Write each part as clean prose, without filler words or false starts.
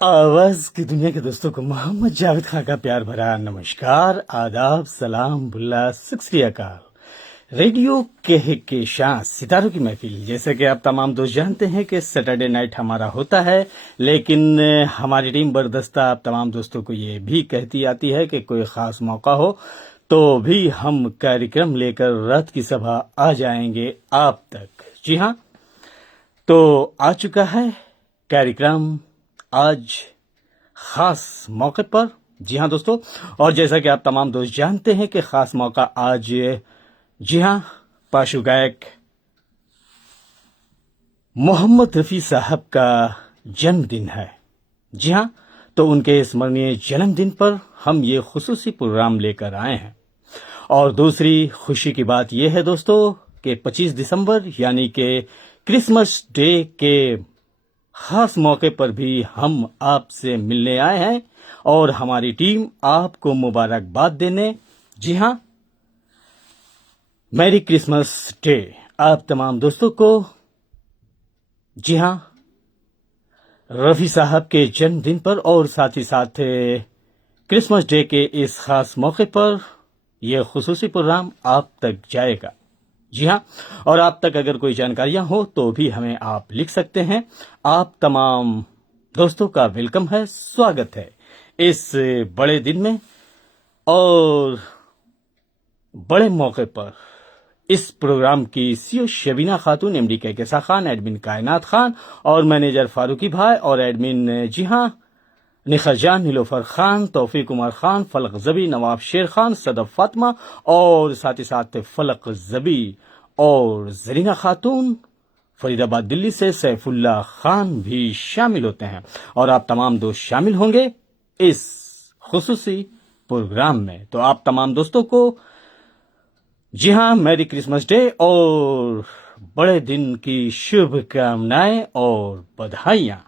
आवाज की दुनिया के दोस्तों को मोहम्मद जावेद खान का प्यार भरा नमस्कार, आदाब, सलाम, बुल्ला, सत श्री अकाल। रेडियो के शां सितारों की महफिल, जैसे कि आप तमाम दोस्त जानते हैं कि सैटरडे नाइट हमारा होता है, लेकिन हमारी टीम बरदस्ता आप तमाम दोस्तों को ये भी कहती आती है कि कोई खास मौका हो तो भी हम कार्यक्रम लेकर रात की सभा आ जाएंगे आप तक। जी हाँ, तो आ चुका है कार्यक्रम आज खास मौके पर। जी हाँ दोस्तों, और जैसा कि आप तमाम दोस्त जानते हैं कि खास मौका आज, जी हाँ, पाशु गायक मोहम्मद रफ़ी साहब का जन्मदिन है। जी हाँ, तो उनके स्मरणीय जन्मदिन पर हम ये खुसूसी प्रोग्राम लेकर आए हैं। और दूसरी खुशी की बात यह है दोस्तों कि 25 दिसंबर यानी कि क्रिसमस डे के खास मौके पर भी हम आपसे मिलने आए हैं और हमारी टीम आपको मुबारकबाद देने। जी हाँ, मैरी क्रिसमस डे आप तमाम दोस्तों को। जी हाँ, रफ़ी साहब के जन्मदिन पर और साथ ही साथ क्रिसमस डे के इस खास मौके पर यह खुसूसी प्रोग्राम आप तक जाएगा। जी हाँ, और आप तक अगर कोई जानकारियां हो तो भी हमें आप लिख सकते हैं। आप तमाम दोस्तों का वेलकम है, स्वागत है इस बड़े दिन में और बड़े मौके पर। इस प्रोग्राम की सीईओ शबीना खातून, एमडी कहकशा खान, एडमिन कायनात खान और मैनेजर फारूकी भाई और एडमिन, जी हाँ, निखर जान, नीलोफर खान, तौफीक उमर खान, फलक जबी, नवाब शेर खान, सदफ फातिमा और साथ ही साथ फलक जबी और जरीना खातून फरीदाबाद दिल्ली से सैफुल्ला खान भी शामिल होते हैं। और आप तमाम दोस्त शामिल होंगे इस खुसूसी प्रोग्राम में। तो आप तमाम दोस्तों को, जी हाँ, मैरी क्रिसमस डे और बड़े दिन की शुभकामनाएं और बधाइयां।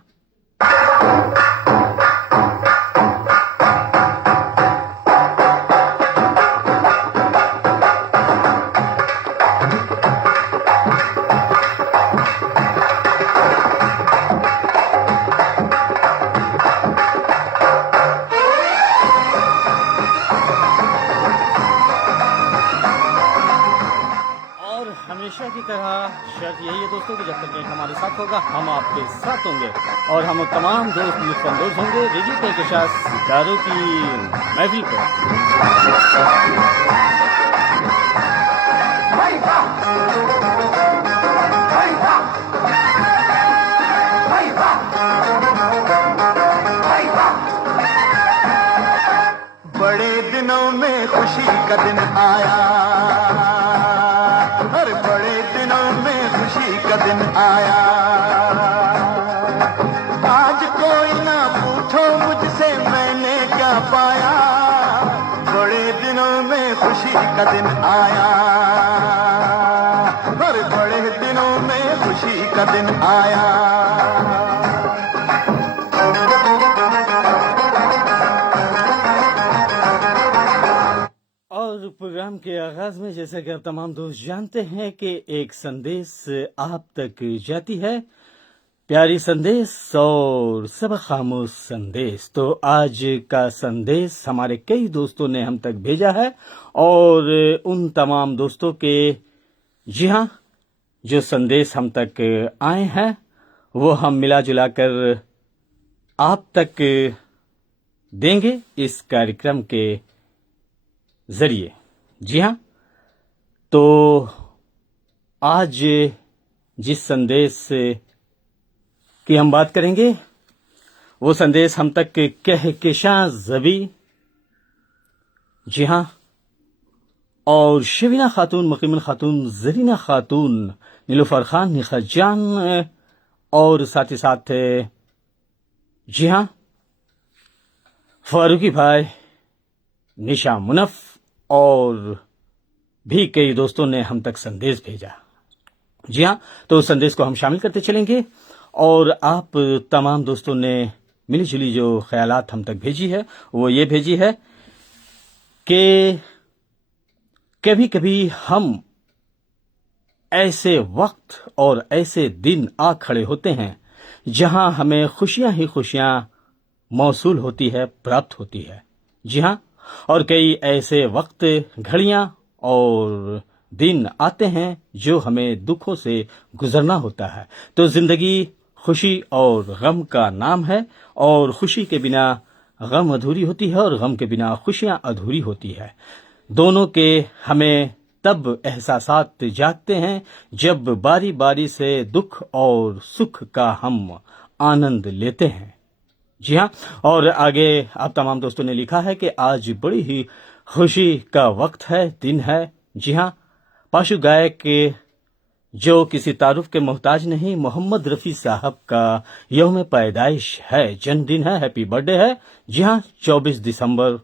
हमेशा की तरह शर्त यही है दोस्तों कि जब तक नेट हमारे साथ होगा हम आपके साथ होंगे और हम तमाम दोस्त लुत्फानंदोज होंगे रेडियो कहकशा सितारों की महफिल पर। बड़े दिनों में खुशी का दिन आया, का दिन आया। आज कोई ना पूछो मुझसे मैंने क्या पाया, बड़े दिनों में खुशी का दिन आया, हर बड़े दिनों में खुशी का दिन आया। प्रोग्राम के आगाज में जैसा कि आप तमाम दोस्त जानते हैं कि एक संदेश आप तक जाती है, प्यारी संदेश और सब खामोश संदेश। तो आज का संदेश हमारे कई दोस्तों ने हम तक भेजा है और उन तमाम दोस्तों के, जी हाँ, जो संदेश हम तक आए हैं वो हम मिला जुला कर आप तक देंगे इस कार्यक्रम के जरिए। जी हाँ, तो आज जिस संदेश की हम बात करेंगे वो संदेश हम तक कहकशा जबी, जी हाँ, और शबीना खातून, मकीमन खातून, जरीना खातून, नीलोफर खान, निखर जान और साथ ही साथ, जी हाँ, फारूकी भाई, निशा मुनफ और भी कई दोस्तों ने हम तक संदेश भेजा। जी हाँ, तो उस संदेश को हम शामिल करते चलेंगे और आप तमाम दोस्तों ने मिली जुली जो ख्यालात हम तक भेजी है वो ये भेजी है कि कभी कभी हम ऐसे वक्त और ऐसे दिन आ खड़े होते हैं जहां हमें खुशियां ही खुशियां मौसूल होती है, प्राप्त होती है। जी हाँ, और कई ऐसे वक्त, घड़ियां और दिन आते हैं जो हमें दुखों से गुजरना होता है। तो जिंदगी खुशी और गम का नाम है, और खुशी के बिना गम अधूरी होती है और गम के बिना खुशियां अधूरी होती है। दोनों के हमें तब एहसासात जागते हैं जब बारी बारी से दुख और सुख का हम आनंद लेते हैं। जी हाँ, और आगे आप तमाम दोस्तों ने लिखा है कि आज बड़ी ही खुशी का वक्त है, दिन है। जी हाँ, पाशु गायक के जो किसी तारुफ के मोहताज नहीं, मोहम्मद रफ़ी साहब का यौम पैदाइश है, जन्मदिन है, हैप्पी बर्थडे है। जी हाँ, 24 दिसंबर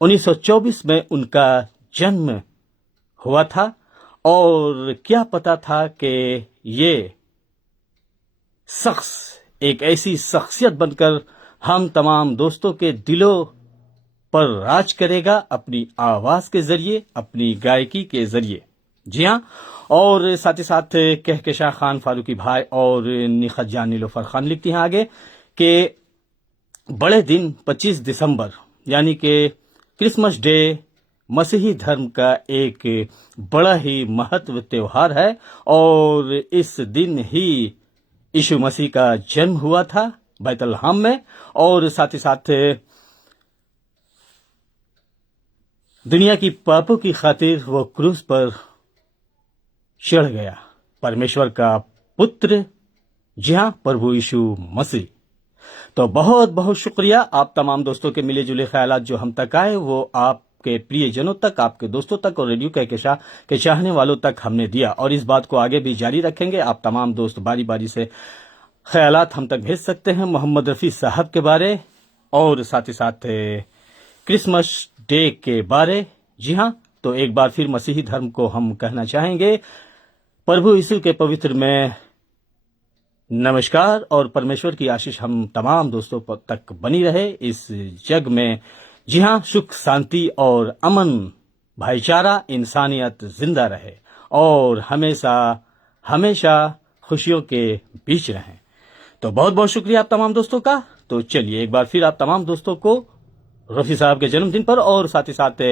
1924 में उनका जन्म हुआ था, और क्या पता था कि ये शख्स एक ऐसी शख्सियत बनकर हम तमाम दोस्तों के दिलों पर राज करेगा अपनी आवाज के जरिए, अपनी गायकी के जरिए। जी हाँ, और साथ ही साथ कहकशां खान फारूकी भाई और निखत जान नीलोफर खान लिखती हैं आगे कि बड़े दिन 25 दिसंबर यानी कि क्रिसमस डे मसीही धर्म का एक बड़ा ही महत्व त्योहार है, और इस दिन ही यीशु मसीह का जन्म हुआ था बैतलहम में, और साथ ही साथ दुनिया की पापों की खातिर वो क्रूस पर चढ़ गया, परमेश्वर का पुत्र, जी हाँ, प्रभु यीशु मसीह। तो बहुत बहुत शुक्रिया आप तमाम दोस्तों के मिले जुले ख्यालात जो हम तक आए, वो आपके प्रियजनों तक, आपके दोस्तों तक और रेडियो कहकशां के चाहने वालों तक हमने दिया, और इस बात को आगे भी जारी रखेंगे। आप तमाम दोस्त बारी बारी से ख्यालात हम तक भेज सकते हैं मोहम्मद रफ़ी साहब के बारे, और साथ ही साथ क्रिसमस डे के बारे। जी हाँ, तो एक बार फिर मसीही धर्म को हम कहना चाहेंगे प्रभु यीशु के पवित्र में नमस्कार, और परमेश्वर की आशीष हम तमाम दोस्तों तक बनी रहे इस जग में। जी हाँ, सुख शांति और अमन, भाईचारा, इंसानियत जिंदा रहे, और हमेशा हमेशा खुशियों के बीच रहें। तो बहुत बहुत शुक्रिया आप तमाम दोस्तों का। तो चलिए एक बार फिर आप तमाम दोस्तों को रफ़ी साहब के जन्मदिन पर और साथ ही साथ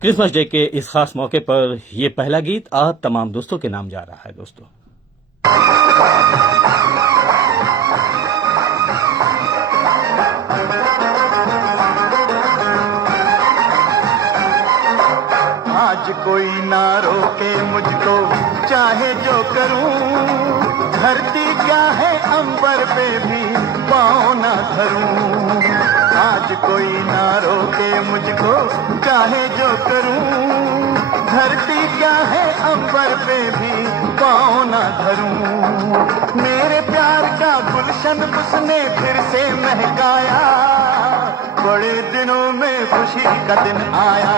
क्रिसमस डे के इस खास मौके पर ये पहला गीत आप तमाम दोस्तों के नाम जा रहा है। दोस्तों, आज कोई ना रोके मुझको, चाहे जो करूं, धरती क्या है अंबर पे भी पाँव ना धरूं। आज कोई ना रोके मुझको, चाहे जो करूं, धरती क्या है अंबर पे भी पाँव ना धरूं। मेरे प्यार का गुलशन उसने फिर से महकाया, बड़े दिनों में खुशी का दिन आया,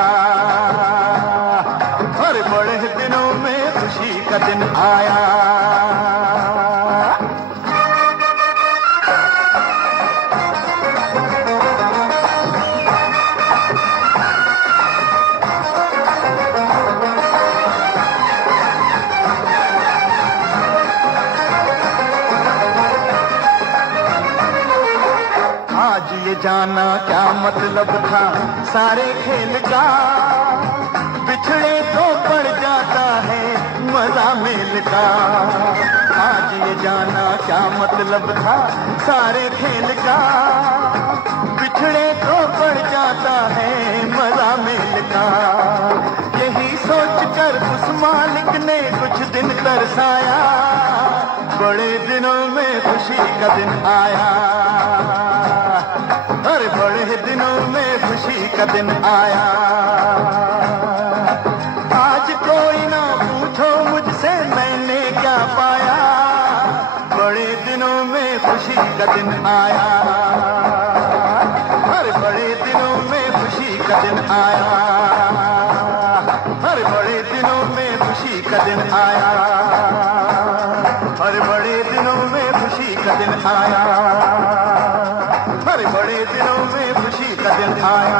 और बड़े दिनों में खुशी का दिन आया। आज ये जाना क्या मतलब था सारे खेल का, बिछड़े तो पड़ जाता है मजा मेल का। आज ये जाना क्या मतलब था सारे खेल का, बिछड़े तो पड़ जाता है मजा मेल का। यही सोच कर उस मालिक ने कुछ दिन तरसाया, बड़े दिनों में खुशी का दिन आया, और बड़े दिनों में खुशी का दिन आया। आज कोई ना पूछो मुझसे मैंने क्या पाया, बड़े दिनों में खुशी का दिन आया, और बड़े दिनों में खुशी का दिन आया, और बड़े दिनों में खुशी का दिन आया, और बड़े दिनों में खुशी का दिन आया, और बड़े दिनों में खुशी का दिन आया।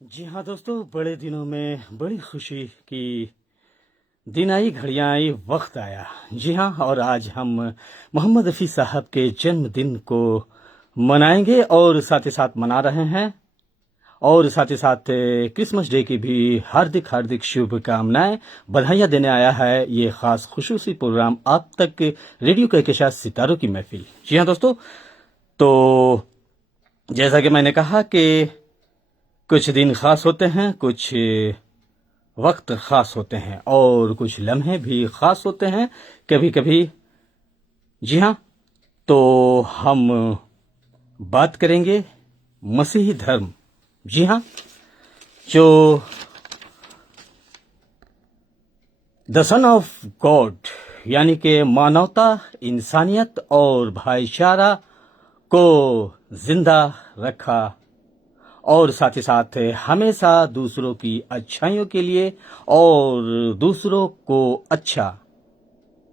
जी हाँ दोस्तों, बड़े दिनों में बड़ी खुशी की दिन आई घड़ियां आई वक्त आया। जी हाँ, और आज हम मोहम्मद रफ़ी साहब के जन्मदिन को मनाएंगे और साथ ही साथ मना रहे हैं, और साथ ही साथ क्रिसमस डे की भी हार्दिक हार्दिक शुभकामनाएं, बधाइयां देने आया है ये खास खुसूसी प्रोग्राम आप तक, रेडियो कहकशां सितारों की महफिल। जी हाँ दोस्तों, तो जैसा कि मैंने कहा कि कुछ दिन खास होते हैं, कुछ वक्त खास होते हैं और कुछ लम्हे भी खास होते हैं कभी कभी। जी हाँ, तो हम बात करेंगे मसीही धर्म। जी हाँ, जो द सन ऑफ गॉड यानी कि मानवता, इंसानियत और भाईचारा को जिंदा रखा और साथ ही साथ हमेशा दूसरों की अच्छाइयों के लिए और दूसरों को अच्छा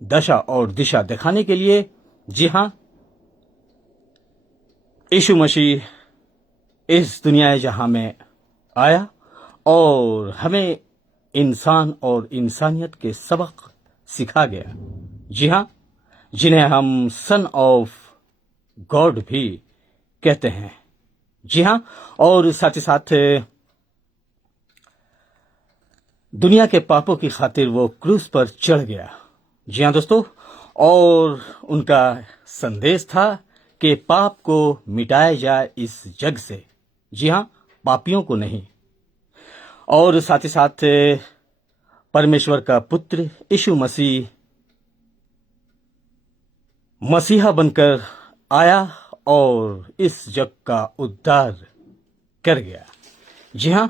दशा और दिशा दिखाने के लिए, जी हाँ, यीशु मसीह इस दुनिया जहां में आया और हमें इंसान और इंसानियत के सबक सिखा गया। जी हाँ, जिन्हें हम सन ऑफ गॉड भी कहते हैं। जी हाँ, और साथ ही साथ दुनिया के पापों की खातिर वो क्रूस पर चढ़ गया। जी हाँ दोस्तों, और उनका संदेश था कि पाप को मिटाया जाए इस जग से। जी हाँ, पापियों को नहीं। और साथ ही साथ परमेश्वर का पुत्र यीशु मसीह मसीहा बनकर आया और इस जग का उद्धार कर गया। जी हाँ,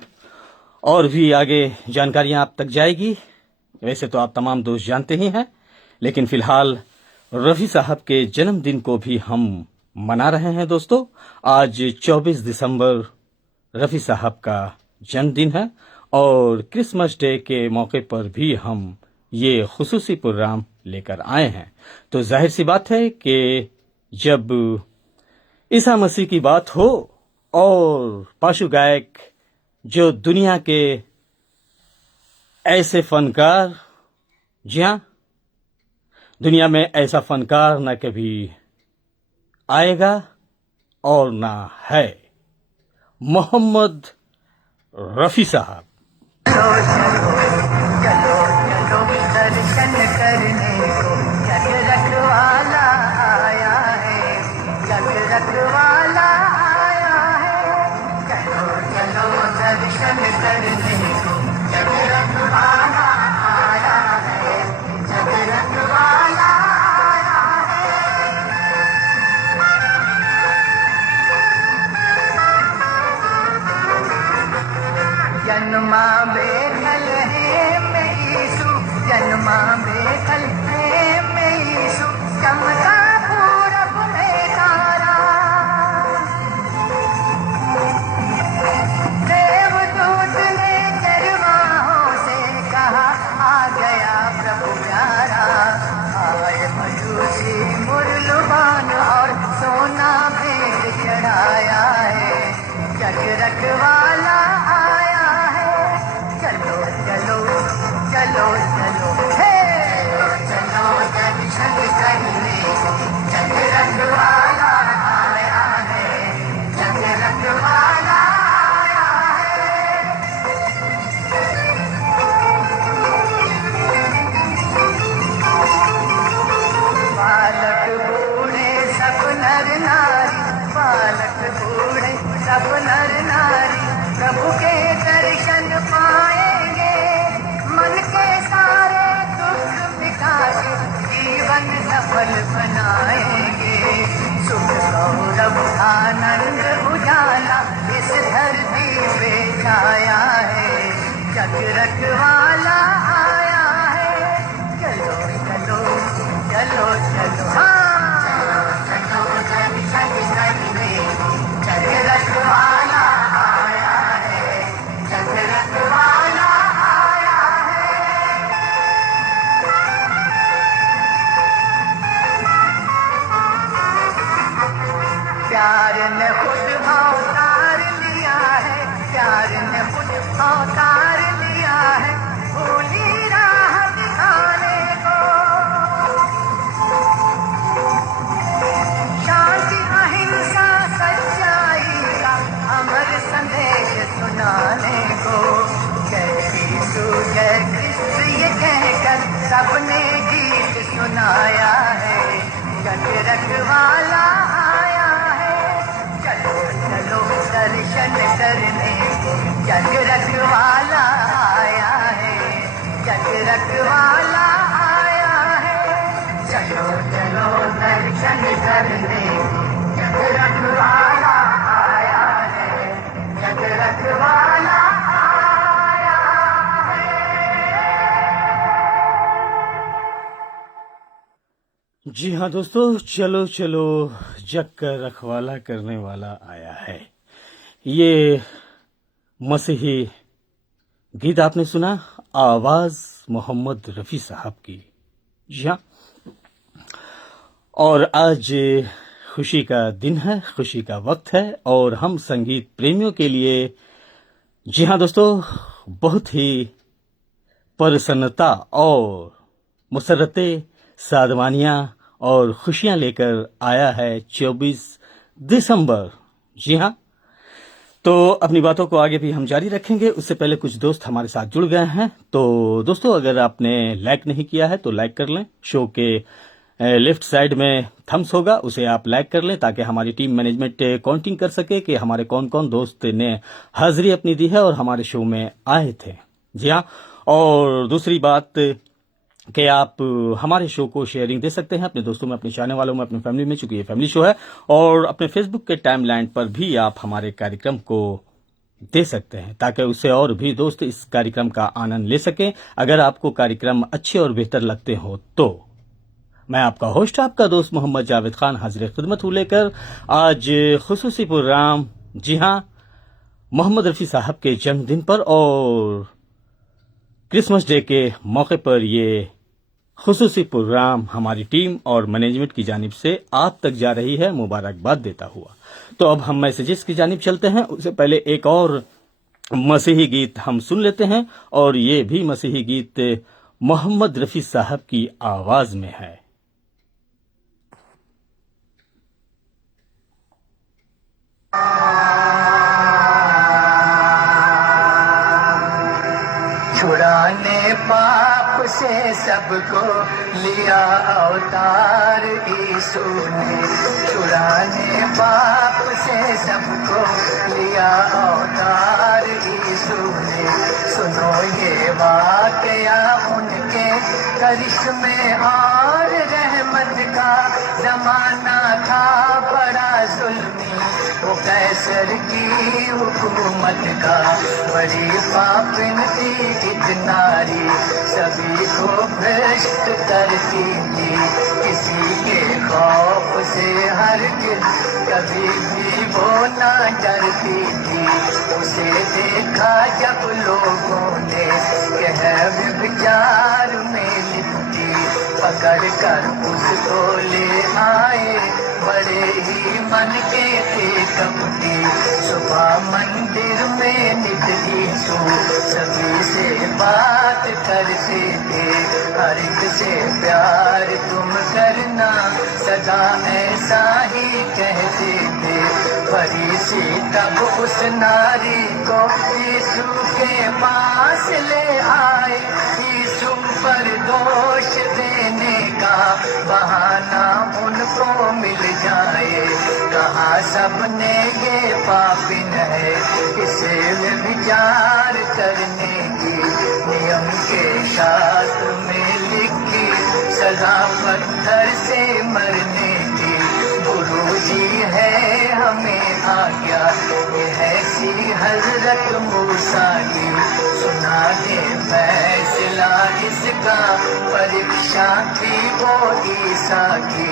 और भी आगे जानकारियां आप तक जाएगी। वैसे तो आप तमाम दोस्त जानते ही हैं, लेकिन फिलहाल रफ़ी साहब के जन्मदिन को भी हम मना रहे हैं दोस्तों। आज 24 दिसंबर रफ़ी साहब का जन्मदिन है और क्रिसमस डे के मौके पर भी हम ये खुसूसी प्रोग्राम लेकर आए हैं। तो जाहिर सी बात है कि जब ईसा मसीह की बात हो और पाशु गायक जो दुनिया के ऐसे फनकार, जी हाँ, दुनिया में ऐसा फनकार न कभी आएगा और ना है, मोहम्मद रफ़ी साहब। चलो चलो दर्शन करने को जग रखवाला आया है, जग रखवाला आया है। चलो चलो दर्शन करने को जग रखवाला आया है, जग रखवाला आया है। जन्मा बेखल है मैं यीशु, जन्मा बेखल है मैं यीशु, चमका पूरब में तारा। देवदूत ने चरवाहों से कहा, आ गया प्रभु प्यारा। आए मजूसी मुरलुबान और सोना भेंट चढ़ाया है, जग रखवाला आया है। चलो चलो चलो चलो हे, चलो दर्शन करने को जग रखवाला आया है, जग रखवाला आया है। बालक बूढ़े सब नर नारी, बालक बूढ़े सब नर नारी प्रभु के दर्शन पाएंगे। मन के सारे दुख मिटा के जीवन सफल बनाएंगे। सुख गौरव आनंद उजाला इस धरती पे छाया है, जग रखवाला आया है। चलो चलो चलो चलो हाँ, चलो दर्शन करने को जग रखवाला आया है, जग रखवाला आया है। प्यार ने खुद अवतार लिया है, प्यार ने खुद अवतार लिया है। धरती रखवाला आया है, जग रखवाला आया जी हाँ दोस्तों, चलो चलो जग का रखवाला करने वाला आया है। ये मसीही गीत आपने सुना, आवाज मोहम्मद रफ़ी साहब की। जी हाँ, और आज खुशी का दिन है, खुशी का वक्त है, और हम संगीत प्रेमियों के लिए, जी हाँ दोस्तों, बहुत ही प्रसन्नता और मुसर्रतें, सादवानियाँ और खुशियाँ लेकर आया है 24 दिसंबर। जी हाँ, तो अपनी बातों को आगे भी हम जारी रखेंगे। उससे पहले कुछ दोस्त हमारे साथ जुड़ गए हैं। तो दोस्तों, अगर आपने लाइक नहीं किया है तो लाइक कर लें। शो के लेफ्ट साइड में थम्स होगा, उसे आप लाइक कर लें ताकि हमारी टीम मैनेजमेंट काउंटिंग कर सके कि हमारे कौन कौन दोस्त ने हाजिरी अपनी दी है और हमारे शो में आए थे। जी हाँ, और दूसरी बात कि आप हमारे शो को शेयरिंग दे सकते हैं अपने दोस्तों में, अपने चाहने वालों में, अपनी फैमिली में, चूंकि ये फैमिली शो है, और अपने फेसबुक के टाइमलाइन पर भी आप हमारे कार्यक्रम को दे सकते हैं ताकि उससे और भी दोस्त इस कार्यक्रम का आनंद ले सकें। अगर आपको कार्यक्रम अच्छे और बेहतर लगते हो तो मैं आपका होस्ट, आपका दोस्त मोहम्मद जावेद खान हाजिर खिदमत हूँ लेकर आज खुसूसी प्रोग्राम, जी हाँ, मोहम्मद रफ़ी साहब के जन्मदिन पर और क्रिसमस डे के मौके पर ये खुसूसी प्रोग्राम हमारी टीम और मैनेजमेंट की जानिब से आप तक जा रही है, मुबारकबाद देता हुआ। तो अब हम मैसेजेस की जानिब चलते हैं। उससे पहले एक और मसीही गीत हम सुन लेते हैं, और ये भी मसीही गीत मोहम्मद रफ़ी साहब की आवाज में है। छुड़ाने पाप से सबको लिया अवतार यीशु ने, छुड़ाने पाप से सबको लिया अवतार यीशु ने। सुनो ये वाकया उनके करिश्मे और रहमत का, जमाना था बड़ा जुल्मी वो कैसर की हुकूमत का, बड़ी पापिन थी इतनारी, सभी को भ्रष्ट करती थी, किसी के खौफ से हरगिज़ कभी भी वो ना डरती थी। उसे देखा जब लोगों ने कह विचार में लिपटी, पकड़ कर उसको ले आए, बड़े ही मन के थे कपटी। सुबह मंदिर में निकली सो सभी से बात करते थे, हर एक से प्यार तुम करना सदा ऐसा ही कहते थे। फरीसी तब उस नारी को यीशु के पास ले आए, यीशु पर दोष देने का बहाना उनको मिल जाए। कहा सबने ये पापिन है, इसे विचार करने की नियम के शास्त्र में लिखी सजा पत्थर से मरने की। गुरु जी है हमें आज्ञा, ये है सी हजरत मूसा की, सुना दे फैसला इसका, परीक्षा थी वो ईसा की।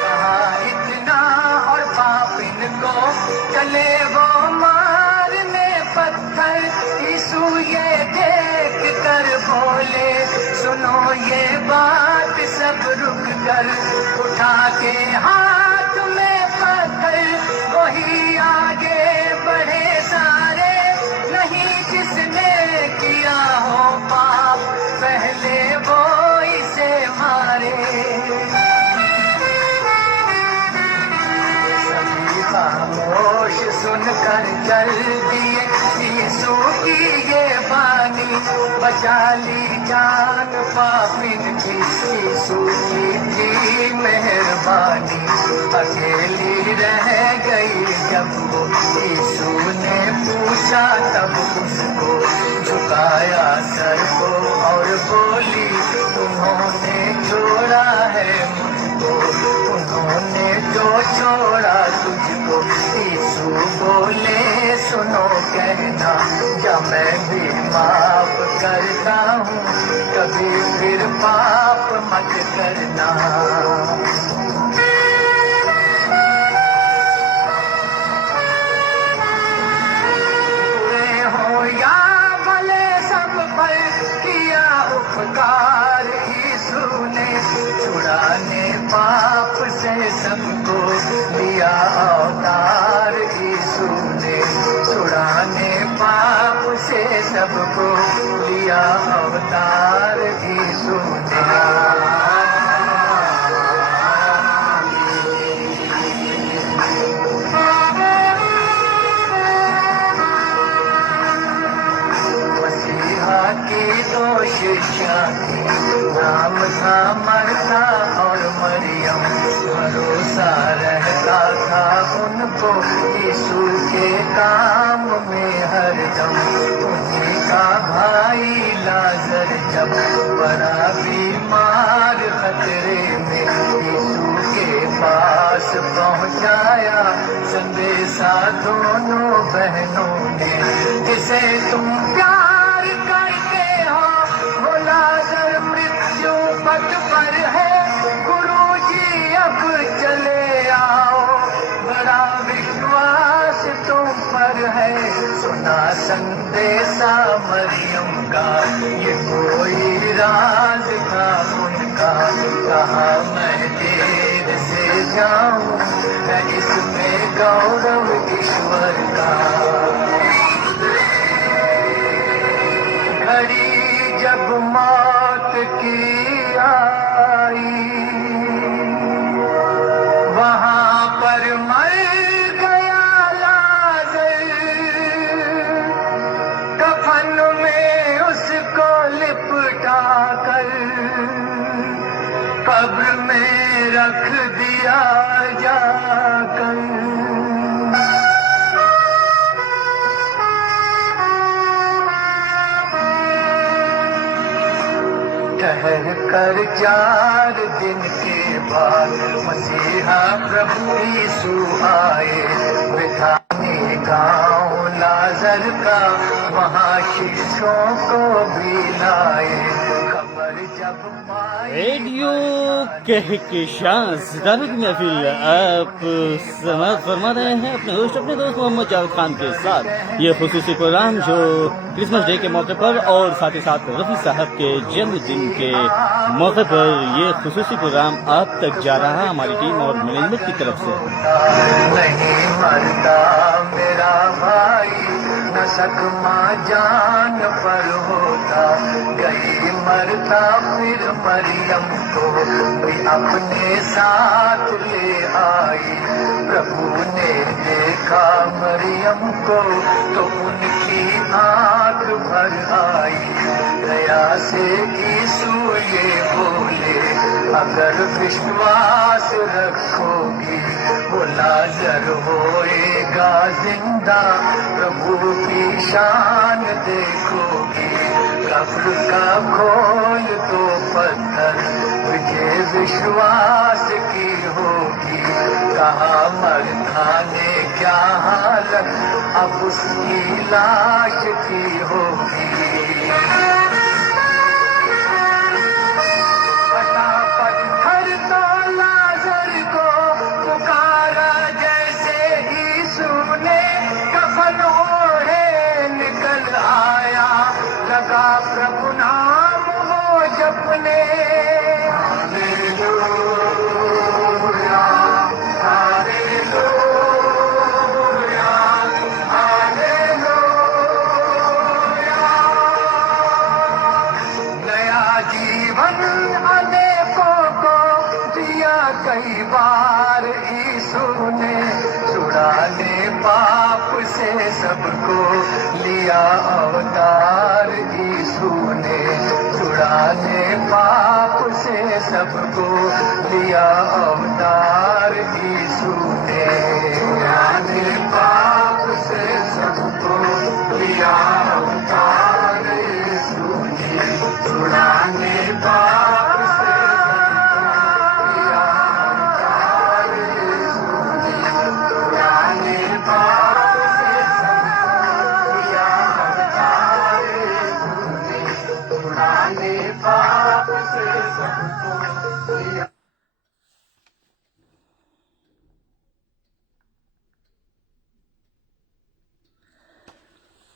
कहा इतना और पापिन को चले वो मारने पत्थर, यीशु ये देख कर बोले सुनो ये बात, सब रुक कर उठा के हाथ में पत्थर, वही आगे बढ़े सारे, नहीं जिसने किया हो पाप पहले वो इसे मारे। सभी खामोश सुनकर चल दिए यीशु की ये बानी, बचा ली जान पापिन की यीशु की थी मेहरबानी। अकेली रह गई जब वो, यीशु ने पूछा तब उसको, झुकाया सर को और बोली उन्होंने जो पाप मत करना। बुरे हो या भले सब पर किया उपकार यीशु ने, छुड़ाने पाप से सबको लिया अवतार यीशु ने, छुड़ाने पाप से सबको लिया अवतार यीशु ने। मसीहा की दो शिष्या थी, नाम था मरता और मरियम, भरोसा रहता था उनको यीशु के काम में हरदम। उन्हीं का भाई लाजर जब बड़ा बीमार खतरे में, यीशु के पास पहुंचाया संदेशा दोनों बहनों ने, जिसे तुम प्यार करते हो वो लाजर मृत्यु पथ पर है, गुरुजी अब चले आओ, बड़ा विश्वास तुम पर है। सुना संदेशा मरियम का, ये कोई राज था उनका, कहा मैं देर से जाऊं, है इसमें गौरव ईश्वर का। घड़ी जब मौत की आई, वहां पर मर गया लाजर, कफन में उसको लिपटा कर कब्र में रख दिया जाकर। ठहर कर 4 दिन के बाद मसीहा प्रभु यीशु आए, बिठाने गाँव लाजर का, वहाँ शिष्यों को भी लाए। खबर जब पाई रेडियो कहकशां सितारों की महफिल आप समाप्त फरमा रहे हैं अपने दोस्त मोहम्मद जावेद खान के साथ। ये खुसूसी प्रोग्राम जो क्रिसमस डे के मौके पर और साथ ही साथ रफी साहब के जन्मदिन के मौके पर ये खुसूसी प्रोग्राम आप तक जा रहा है हमारी टीम और मैनेजमेंट की तरफ से। नहीं मरता मेरा भाई, न सकमा जान पर होता, गई मरता फिर मरियम को भी अपने साथ ले आई। प्रभु ने देखा मरियम को तो उनकी आंख भर आई, दया से यीशु ये बोले, अगर विश्वास रखोगी वो लाजर होएगा जिंदा, प्रभु की शान देखोगी। कब्र का खोल दो पत्थर, तुझे विश्वास की होगी, कहा मरता ने क्या हालत, अब उसकी लाश की होगी। पत्थर तो लाजर को पुकारा जैसे यीशु ने, कफन ओढ़े निकल आया, लगा प्रभु नाम वो जपने। Hallelujah, hallelujah, hallelujah. नया जीवन अनेकों को दिया कई बार यीशु ने, छुड़ाने पाप से सबको लिया अवतार यीशु ने, छुड़ाने पाप से सबको लिया अवतार यीशु ने, छुड़ाने पाप से सबको लिया अवतार यीशु ने, छुड़ाने पाप से सबको लिया अवतार यीशु ने, छुड़ाने पाप से सबको लिया अवतार यीशु ने, छुड़ाने पाप से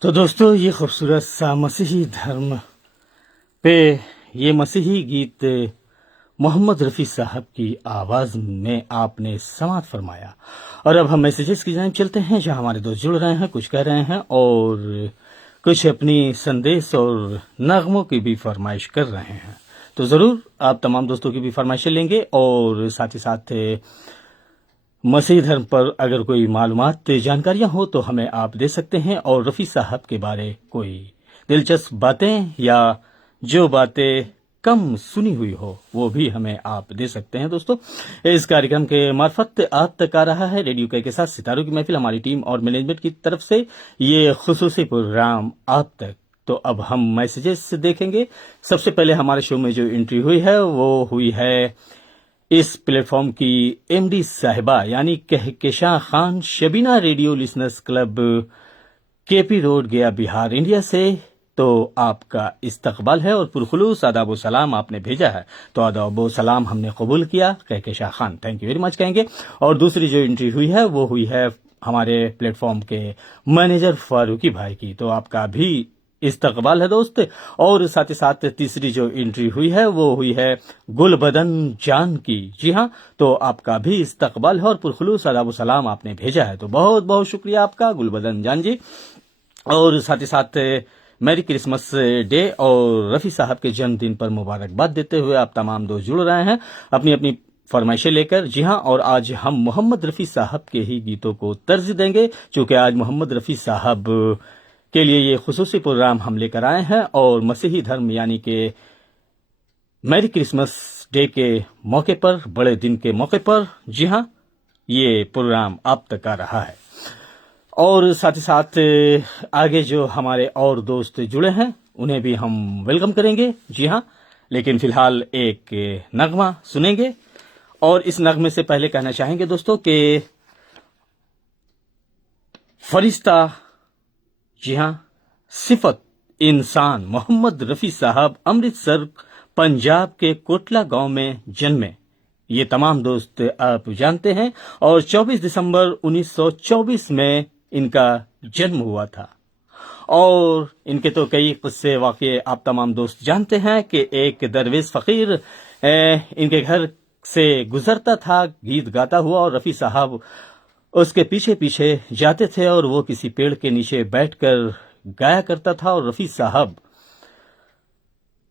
तो दोस्तों ये खूबसूरत सा मसीही धर्म पे ये मसीही गीत मोहम्मद रफ़ी साहब की आवाज़ में आपने समात फरमाया। और अब हम मैसेजेस की जानिब चलते हैं, जहां हमारे दोस्त जुड़ रहे हैं, कुछ कह रहे हैं और कुछ अपनी संदेश और नगमों की भी फरमाइश कर रहे हैं। तो ज़रूर आप तमाम दोस्तों की भी फरमाइशें लेंगे और साथ ही साथ मसीह धर्म पर अगर कोई मालूमात जानकारियां हो तो हमें आप दे सकते हैं, और रफ़ी साहब के बारे कोई दिलचस्प बातें या जो बातें कम सुनी हुई हो वो भी हमें आप दे सकते हैं। दोस्तों इस कार्यक्रम के मार्फत आप तक आ रहा है रेडियो के साथ सितारों की महफिल, हमारी टीम और मैनेजमेंट की तरफ से ये खुसूसी प्रोग्राम आप तक। तो अब हम मैसेजेस देखेंगे। सबसे पहले हमारे शो में जो एंट्री हुई है वो हुई है इस प्लेटफॉर्म की एमडी साहिबा यानी Kahkashan Khan, Shabina radio listeners club, KP road, Gaya, Bihar, India से। तो आपका इस्तकबाल है और पुरखुलूस आदाब व सलाम आपने भेजा है, तो आदाब व सलाम हमने कबूल किया। Kahkashan Khan, thank you very much कहेंगे। और दूसरी जो एंट्री हुई है वो हुई है हमारे प्लेटफॉर्म के मैनेजर फारूकी भाई की, तो आपका भी इस्तकबाल है दोस्त। और साथ ही साथ तीसरी जो एंट्री हुई है वो हुई है गुलबदन जान की। जी हाँ, तो आपका भी इस्तकबाल है और पुरखुलूस आदाब व सलाम आपने भेजा है, तो बहुत बहुत शुक्रिया आपका गुलबदन जान जी। और साथ ही साथ मैरी क्रिसमस डे और रफ़ी साहब के जन्मदिन पर मुबारकबाद देते हुए आप तमाम दोस्त जुड़ रहे हैं अपनी अपनी फरमाइशें लेकर। जी हाँ, और आज हम मोहम्मद रफ़ी साहब के ही गीतों को तरजीह देंगे, क्योंकि आज मोहम्मद रफ़ी साहब के लिए ये खुसूसी प्रोग्राम हम लेकर आए हैं। और मसीही धर्म यानी कि मैरी क्रिसमस डे के मौके पर, बड़े दिन के मौके पर, जी हाँ, ये प्रोग्राम आप तक आ रहा है। और साथ ही साथ आगे जो हमारे और दोस्त जुड़े हैं उन्हें भी हम वेलकम करेंगे। जी हाँ, लेकिन फिलहाल एक नगमा सुनेंगे। और इस नगमे से पहले कहना चाहेंगे दोस्तों कि फरिश्ता, जी हाँ, सिफत इंसान मोहम्मद रफ़ी साहब अमृतसर पंजाब के कोटला गांव में जन्मे, ये तमाम दोस्त आप जानते हैं। और 24 दिसंबर 1924 में इनका जन्म हुआ था। और इनके तो कई किस्से वाक़े आप तमाम दोस्त जानते हैं कि एक दरवेश फ़कीर इनके घर से गुजरता था गीत गाता हुआ, और रफ़ी साहब उसके पीछे पीछे जाते थे और वो किसी पेड़ के नीचे बैठकर गाया करता था। और रफ़ी साहब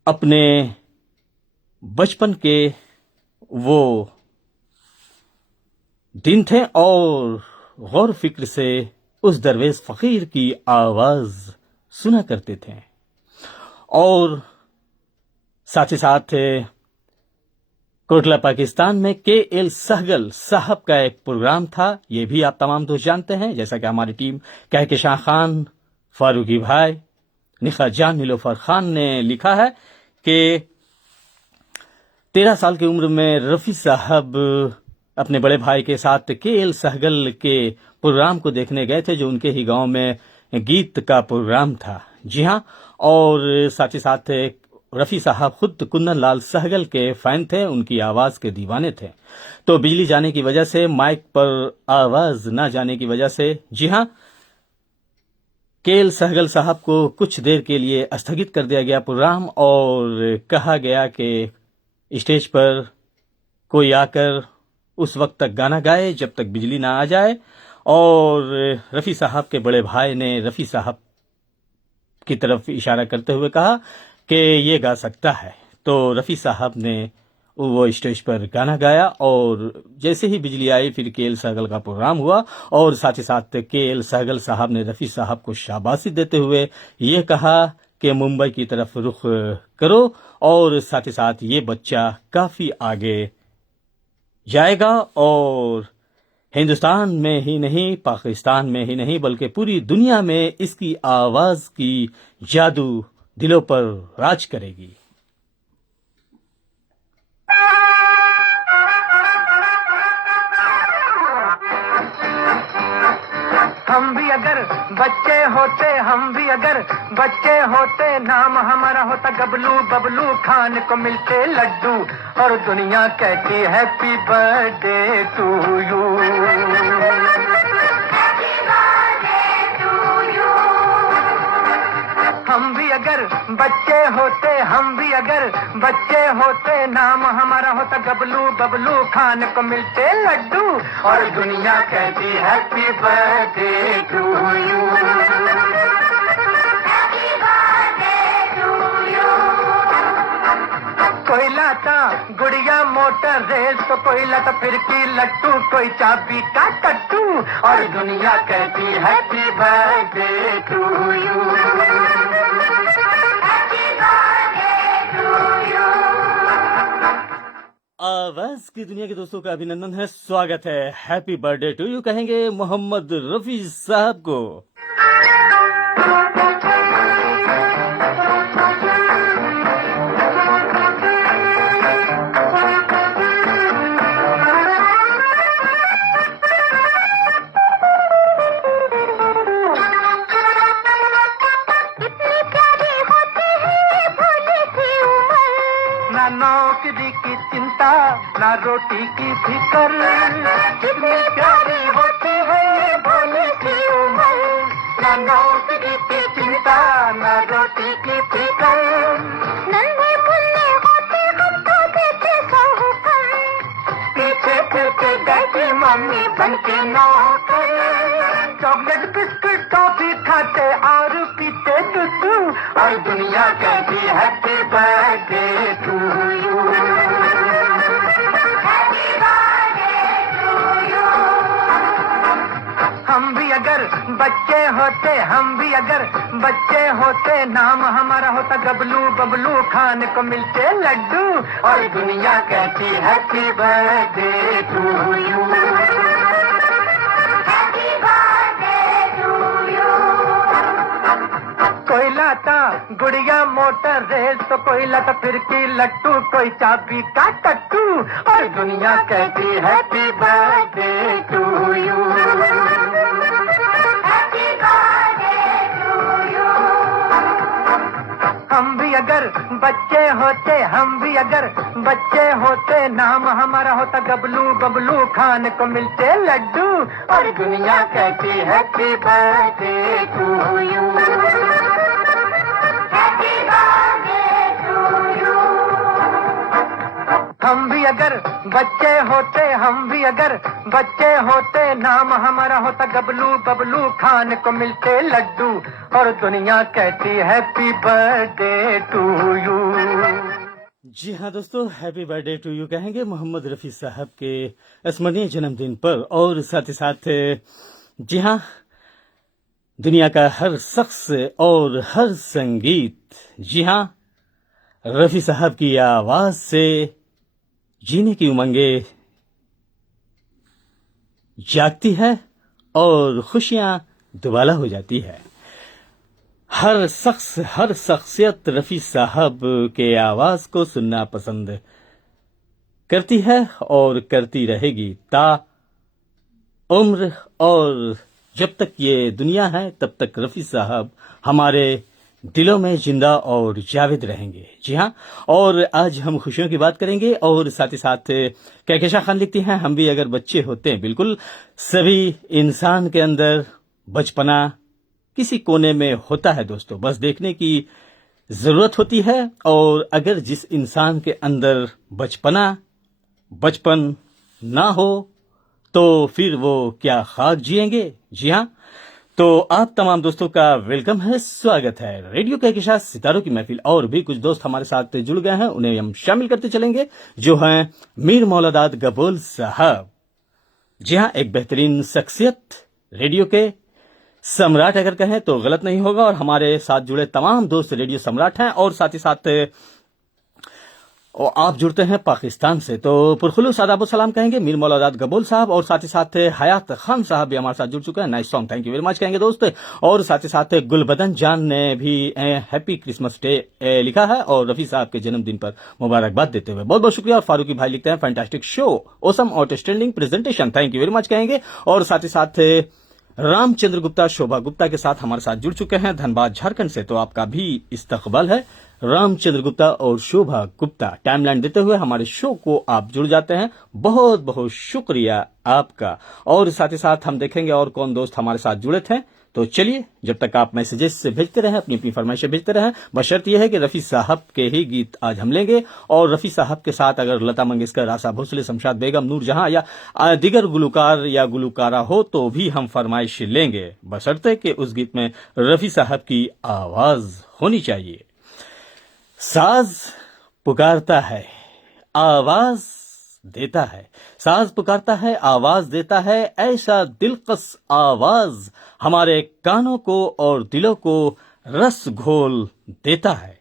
अपने बचपन के वो दिन थे और गौर फिक्र से उस दरवेश फ़कीर की आवाज़ सुना करते थे। और साथ ही साथ कोटला पाकिस्तान में के.एल. सहगल साहब का एक प्रोग्राम था, ये भी आप तमाम दोस्त जानते हैं। जैसा कि हमारी टीम कहकेशां खान, फारूकी भाई, निखा जान, नीलोफर खान ने लिखा है कि 13 साल की उम्र में रफ़ी साहब अपने बड़े भाई के साथ के.एल. सहगल के प्रोग्राम को देखने गए थे, जो उनके ही गांव में गीत का प्रोग्राम था। जी हाँ, और साथ ही साथ रफ़ी साहब खुद कुंदन लाल सहगल के फैन थे, उनकी आवाज़ के दीवाने थे। तो बिजली जाने की वजह से, माइक पर आवाज़ ना जाने की वजह से, जी हाँ, के.एल. सहगल साहब को कुछ देर के लिए स्थगित कर दिया गया प्रोग्राम, और कहा गया कि स्टेज पर कोई आकर उस वक्त तक गाना गाए जब तक बिजली ना आ जाए। और रफ़ी साहब के बड़े भाई ने रफ़ी साहब की तरफ इशारा करते हुए कहा कि ये गा सकता है। तो रफ़ी साहब ने वो स्टेज पर गाना गाया, और जैसे ही बिजली आई फिर के.एल. सहगल का प्रोग्राम हुआ। और साथ ही साथ के.एल. सहगल साहब ने रफ़ी साहब को शाबाशी देते हुए ये कहा कि मुंबई की तरफ रुख करो, और साथ ही साथ ये बच्चा काफ़ी आगे जाएगा, और हिंदुस्तान में ही नहीं, पाकिस्तान में ही नहीं, बल्कि पूरी दुनिया में इसकी आवाज़ की जादू दिलों पर राज करेगी। हम हम भी अगर बच्चे होते, हम भी अगर बच्चे होते, नाम हमारा होता गबलू, बबलू खान को मिलते लड्डू, और दुनिया कहती हैप्पी बर्थडे टू यू। हम भी अगर बच्चे होते, हम भी अगर बच्चे होते, नाम हमारा होता गबलू, बबलू खान को मिलते लड्डू, और दुनिया कहती हैप्पी बर्थडे टू यू। कोई लाता गुड़िया मोटर रेस तो कोई लाता फिरकी लट्टू, कोई चाबी का टट्टू, और दुनिया कहती हैप्पी बर्थडे टू यू। आवाज की दुनिया के दोस्तों का अभिनंदन है, स्वागत है, हैप्पी बर्थडे टू यू कहेंगे मोहम्मद रफी साहब को। ना नौकरी की चिंता, ना रोटी की फिकर, कितनी प्यारी होती है ये भोली सी उम्र। ना नौकरी की चिंता, ना रोटी की फिकर, नन्हे मुन्ने होते हम तो देते साहूकर, पीछे फिरते गई मम्मी बनके नौकर, चॉकलेट बिस्कुट टॉफी खाते और पीते दूध, और दुनिया कहती हैप्पी बर्थडे टू यू। हम भी अगर बच्चे होते, हम भी अगर बच्चे होते, नाम हमारा होता गबलू, बबलू खान को मिलते लड्डू, और दुनिया कहती हैप्पी बर्थडे टू यू। कोई लाता गुड़िया मोटर रेस तो कोई लाता फिरकी लट्टू, कोई चाबी का टट्टू, और दुनिया कहती हैप्पी बर्थडे टू यू। हम भी अगर बच्चे होते, हम भी अगर बच्चे होते, नाम हमारा होता गबलू, बबलू खान को मिलते लड्डू, और दुनिया कहती हैप्पी बर्थडे टू यू। हम भी अगर बच्चे होते, हम भी अगर बच्चे होते, नाम हमारा होता गबलू, बबलू खान को मिलते लड्डू, और दुनिया कहती हैप्पी बर्थडे टू यू। जी हाँ दोस्तों, हैप्पी बर्थडे टू यू कहेंगे मोहम्मद रफी साहब के स्मरणीय जन्मदिन पर, और साथ ही साथ जी हाँ, दुनिया का हर शख्स और हर संगीत, जी हाँ, रफी साहब की आवाज से जीने की उमंगे जागती है और खुशियां दुबाला हो जाती है। हर शख्स, हर शख्सियत रफी साहब के आवाज को सुनना पसंद करती है और करती रहेगी ता उम्र, और जब तक ये दुनिया है तब तक रफी साहब हमारे दिलों में जिंदा और जावेद रहेंगे। जी हाँ, और आज हम खुशियों की बात करेंगे, और साथ ही साथ कहकशा खान लिखती हैं, हम भी अगर बच्चे होते हैं। बिल्कुल, सभी इंसान के अंदर बचपना किसी कोने में होता है दोस्तों, बस देखने की जरूरत होती है, और अगर जिस इंसान के अंदर बचपन ना हो तो फिर वो क्या खाक जिएंगे। जी हाँ, तो आप तमाम दोस्तों का वेलकम है, स्वागत है रेडियो कहकशा सितारों की महफिल। और भी कुछ दोस्त हमारे साथ जुड़ गए हैं, उन्हें हम शामिल करते चलेंगे, जो हैं मीर मौलादाद गबोल साहब। जी हाँ, एक बेहतरीन शख्सियत, रेडियो के सम्राट अगर कहें तो गलत नहीं होगा, और हमारे साथ जुड़े तमाम दोस्त रेडियो सम्राट हैं। और साथ ही साथ और आप जुड़ते हैं पाकिस्तान से, तो पुरखुलूस आदाब सलाम कहेंगे मीर मौलादाद गबोल साहब, और साथ ही साथ हयात खान साहब भी हमारे साथ जुड़ चुके हैं। Nice song, thank you very much कहेंगे दोस्त। और साथ ही साथ गुलबदन जान ने भी हैप्पी क्रिसमस डे लिखा है, और रफी साहब के जन्मदिन पर मुबारकबाद देते हुए बहुत बहुत शुक्रिया। और फारूकी भाई लिखते हैं, fantastic show, awesome outstanding presentation, thank you very much कहेंगे। और साथ ही साथ रामचंद्र गुप्ता शोभा गुप्ता के साथ हमारे साथ जुड़ चुके हैं धनबाद झारखंड से, तो आपका भी इस्तकबाल है। रामचंद्र गुप्ता और शोभा गुप्ता टाइमलाइन देते हुए हमारे शो को आप जुड़ जाते हैं, बहुत बहुत शुक्रिया आपका। और साथ ही साथ हम देखेंगे और कौन दोस्त हमारे साथ जुड़े थे। तो चलिए, जब तक आप मैसेजेस से भेजते रहें, अपनी अपनी फरमाइशें भेजते रहें, बशर्त यह है कि रफी साहब के ही गीत आज हम लेंगे। और रफी साहब के साथ अगर लता मंगेशकर, आशा भोसले, शमशाद बेगम, नूरजहां या दीगर गुलकार या गुलकारा हो तो भी हम फरमाइश लेंगे, बशर्ते कि उस गीत में रफी साहब की आवाज होनी चाहिए। साज पुकारता है, आवाज देता है, साज पुकारता है, आवाज देता है, ऐसा दिलकश आवाज हमारे कानों को और दिलों को रस घोल देता है।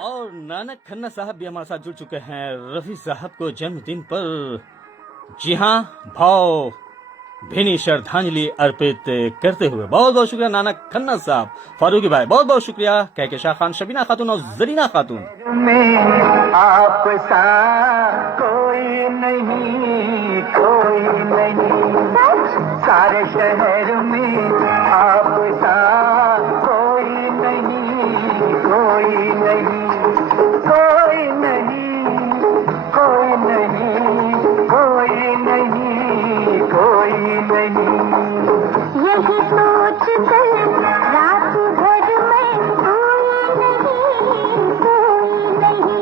और नानक खन्ना साहब भी हमारे साथ जुड़ चुके हैं रफी साहब को जन्मदिन पर। जी हां, भाव भीनी श्रद्धांजलि अर्पित करते हुए बहुत बहुत शुक्रिया नानक खन्ना साहब, फारूकी भाई बहुत बहुत शुक्रिया, कहकशा खान, शबीना खातून और जरीना खातून। में आप सा कोई नहीं, कोई नहीं, सारे शहर में आप सा कोई नहीं, कोई नहीं, कोई नहीं, कोई नहीं, कोई नहीं, कोई नहीं। यही सोच कर रात भर में कोई नहीं, कोई नहीं,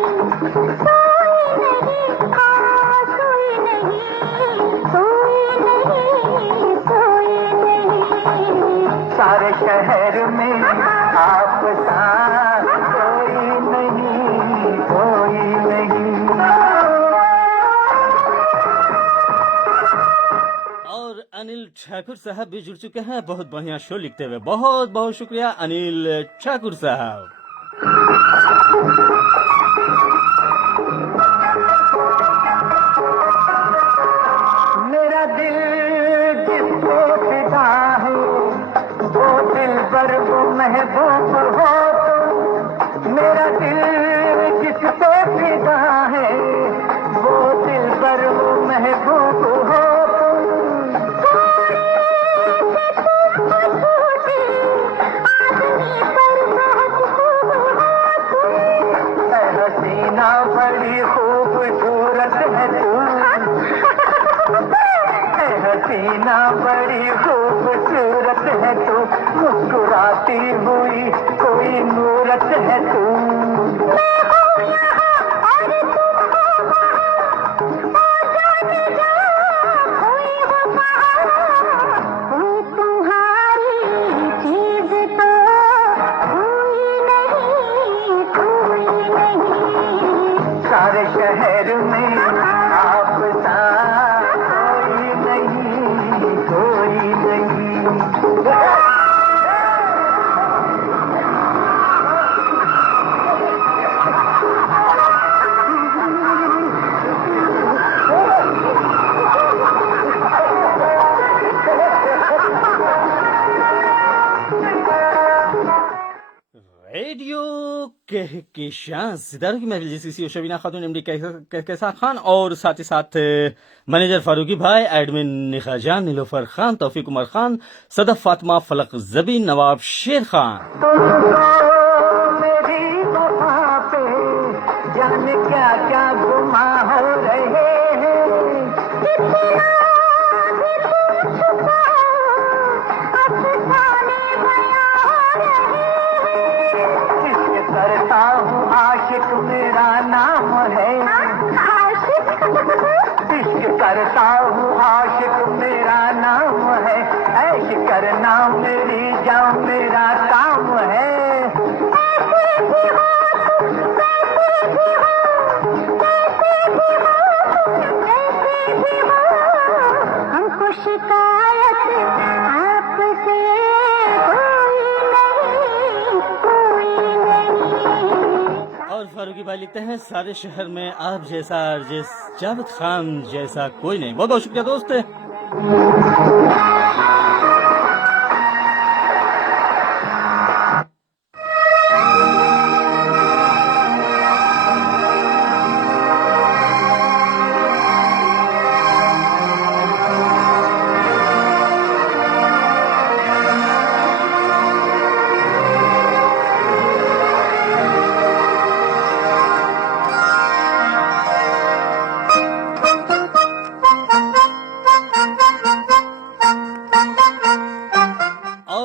कोई नहीं, हाँ कोई नहीं, कोई नहीं, कोई नहीं। सारे शहर में आप सा कोई नहीं, कोई नहीं। और अनिल ठाकुर साहब भी जुड़ चुके हैं, बहुत बढ़िया शो लिखते हुए, बहुत बहुत शुक्रिया अनिल ठाकुर साहब। मेरा दिल जिसको फिदा है वो दिल पर वो महबूब हो तुम। मेरा दिल जिसको फिदा है वो दिल पर वो महबूब हो हसीना बड़ी खूबसूरत है तू, हसीना बड़ी खूबसूरत है तू, मुस्कुराती हुई कोई मूरत है तू। सारे शहर में आप सा कोई नहीं, कोई नहीं। रेडियो के शान सितारों की महफिल जिसकी शबीना खातून, एमडी कहकशा खान और साथ ही साथ मैनेजर फारूकी भाई, एडमिन निखा जान, नीलोफर खान, तौफीक उमर खान, सदफ फातिमा, फलक जबीन, नवाब शेर खान। तुमको मेरी वफा पे जाने क्या क्या गुमा हो रहे हैं। किसके करता हूँ आशिक मेरा नाम है, इश्क करता हूँ आशिक मेरा नाम है, ऐश करना मेरी जान मेरा काम है। हमको शिकायत आपसे कोई नहीं। और फारूकी भाई लिखते हैं, सारे शहर में आप जैसा जिस जावेद खान जैसा कोई नहीं। बहुत बहुत शुक्रिया दोस्त।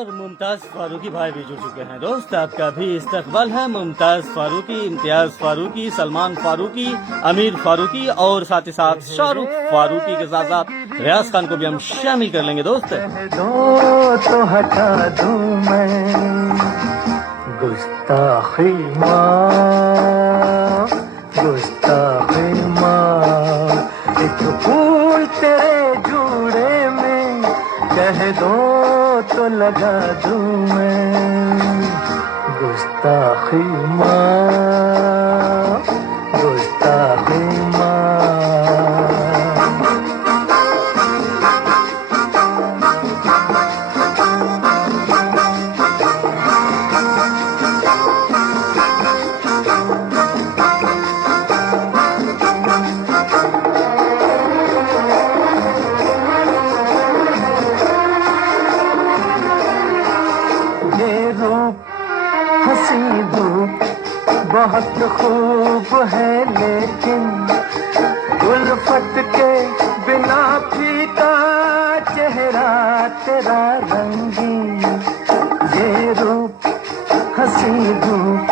और मुमताज फारूकी भाई भी जुड़ चुके हैं। दोस्त आपका भी इस्तकबाल है। मुमताज फारूकी, इम्तियाज फारूकी, सलमान फारूकी, अमीर फारूकी और साथ ही साथ शाहरुख फारूकी के साथ साथ रियाज खान को भी हम शामिल कर लेंगे। दोस्त दो तो हटा दूं मैं गुस्ताखी माँ, गुस्ताखी माँ। एक फूल तेरे जूड़े में कह दो तो लगा दूं मैं गुस्ताखी माँ, गुस्ताखी माँ। हंसी धूप बहुत खूब है लेकिन उल्फत के बिना फीका चेहरा तेरा रंगीन। ये रूप हंसी धूप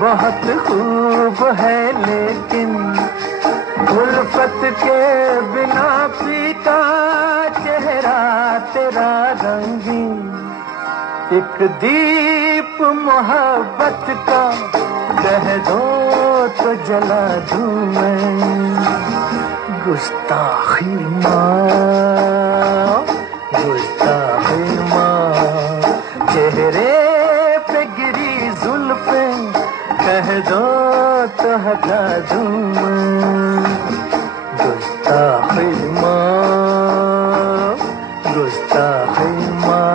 बहुत खूब है लेकिन उल्फत के बिना फीका चेहरा तेरा रंगीन। एक दीप मोहब्बत का कह दो तो जला दूं मैं गुस्ताखी माँ, गुस्ताखी माँ। चेहरे पे गिरी जुल्फें कह दो तो हटा दूं मैं गुस्ताखी माँ, गुस्ताखी माँ।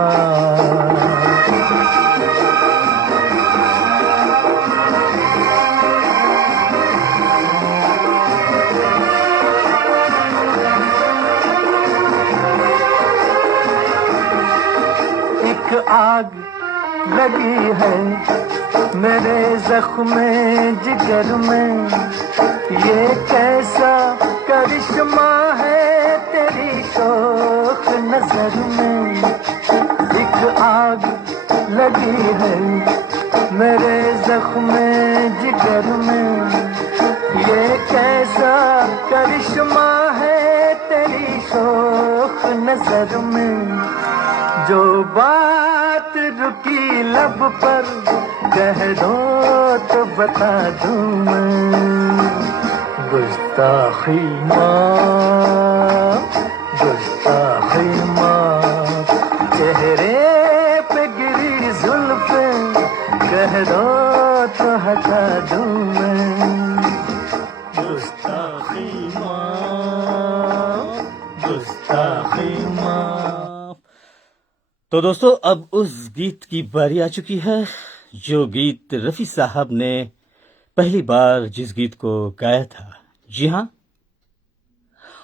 आग लगी है मेरे जख्म जिगर में, ये कैसा करिश्मा है तेरी शोख नजर में। एक आग लगी है मेरे जख्म जिगर में, ये कैसा करिश्मा है तेरी शोख नजर में। जो बात रुकी लब पर कह दो तो बता दूं मैं गुस्ताखी माँ, गुस्ताखी माँ। चेहरे पे गिरी जुल्फें कह दो तो हटा दूं मैं गुस्ताखी माँ, गुस्ताखी माँ। तो दोस्तों अब उस गीत की बारी आ चुकी है जो गीत रफी साहब ने पहली बार जिस गीत को गाया था। जी हाँ,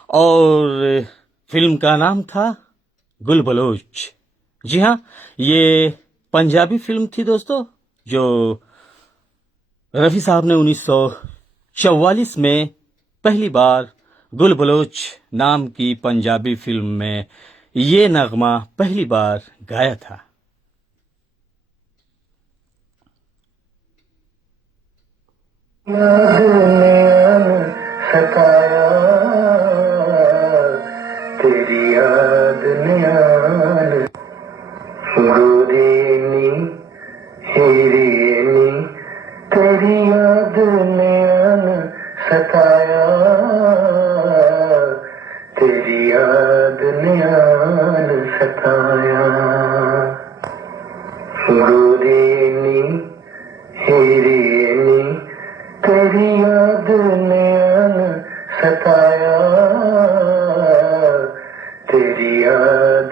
और फिल्म का नाम था गुल बलोच। जी हाँ, ये पंजाबी फिल्म थी दोस्तों, जो रफी साहब ने 1944 में पहली बार गुल बलोच नाम की पंजाबी फिल्म में ये नगमा पहली बार गाया था। सताया तेरी याद ने गोरीनी हीरीनी तेरी याद ने सताया तेरी याद ने सताया गोरीनी हीरीनी तेरी याद ने सताया तेरी याद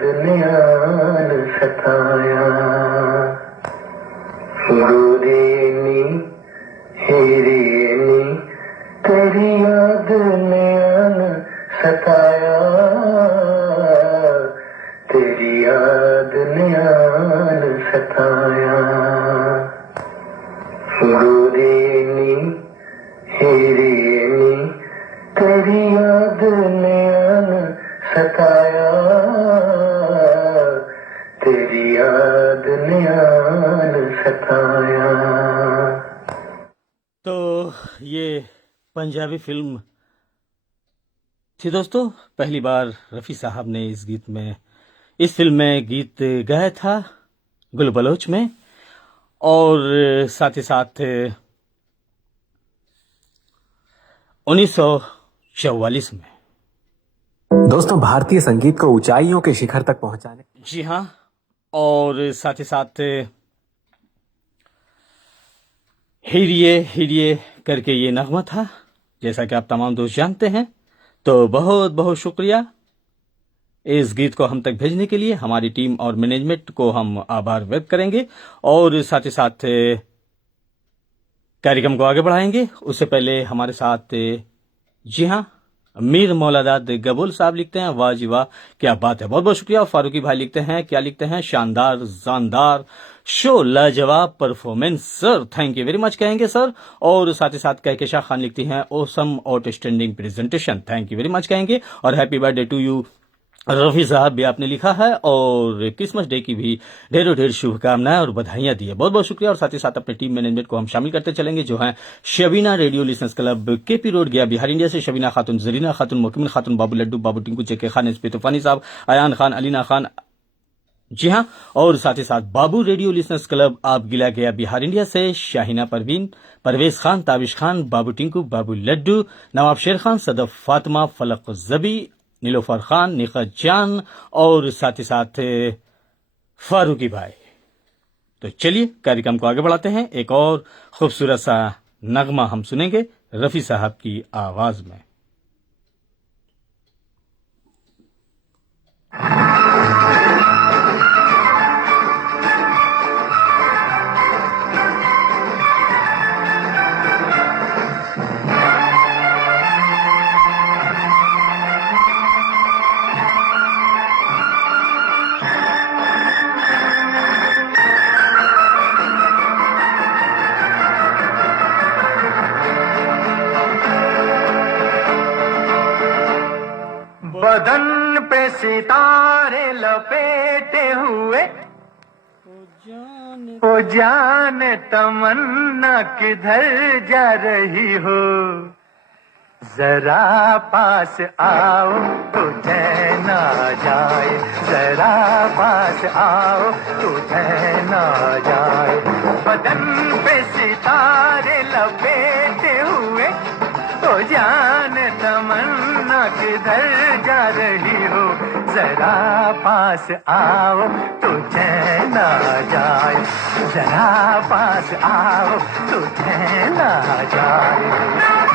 दुनिया ने सताया। तो ये पंजाबी फिल्म थी दोस्तों। पहली बार रफ़ी साहब ने इस फिल्म में गीत गाया था गुल बलोच में, और साथ ही साथ 1944 में। दोस्तों, भारतीय संगीत को ऊंचाइयों के शिखर तक पहुंचाने, जी हाँ, और साथ ही साथ हिरिये हिरिये करके ये नगमा था, जैसा कि आप तमाम दोस्त जानते हैं। तो बहुत बहुत शुक्रिया इस गीत को हम तक भेजने के लिए। हमारी टीम और मैनेजमेंट को हम आभार व्यक्त करेंगे, और साथ ही साथ कार्यक्रम को आगे बढ़ाएंगे। उससे पहले हमारे साथ, जी हाँ, मीर मौलादाद गबुल साहब लिखते हैं, वाह जी वाह क्या बात है, बहुत बहुत शुक्रिया। और फारूकी भाई लिखते हैं, क्या लिखते हैं, शानदार जानदार शो, लाजवाब performance sir, thank you very much कहेंगे सर। और साथ ही साथ कहकेशा खान लिखती हैं, awesome outstanding presentation, thank you very much कहेंगे। और happy birthday to you Rafi साहब भी आपने लिखा है, और क्रिसमस डे की भी ढेरों ढेर शुभकामनाएं और बधाइयां दी है, बहुत बहुत शुक्रिया। और साथ ही साथ अपने टीम मैनेजमेंट को हम शामिल करते चलेंगे, जो है Shabina radio listeners club, KP road Gaya, Bihar India से शबीना खातून, जरीना खातून, मोकमिन खातून, बाबू लड्डू, बाबू टिंकू, जेके खान, एसपी तूफानी साहब, अयान खान, अलीना खान, जी हाँ, और साथ ही साथ बाबू रेडियो लिसनर्स क्लब आप गिला गया, बिहार इंडिया से शाहिना परवीन, परवेज खान, ताबिश खान, बाबू टिंकू, बाबू लड्डू, नवाब शेर खान, सदफ फातिमा, फलक जबी, नीलोफर खान, निखत जान, और साथ ही साथ फारूकी भाई। तो चलिए कार्यक्रम को आगे बढ़ाते हैं। एक और खूबसूरत सा नगमा हम सुनेंगे रफी साहब की आवाज में। बदन पे सितारे लपेटे हुए, ओ जाने तमन्ना किधर जा रही हो। जरा पास आओ तो चैन आ जाए, जरा पास आओ तो चैन आ जाए। बदन पे सितारे लपेटे हुए, तो जान तमन्ना किधर जा रही हो। जरा पास आओ तो चैन आ जाए, जरा पास आओ तो चैन आ जाए।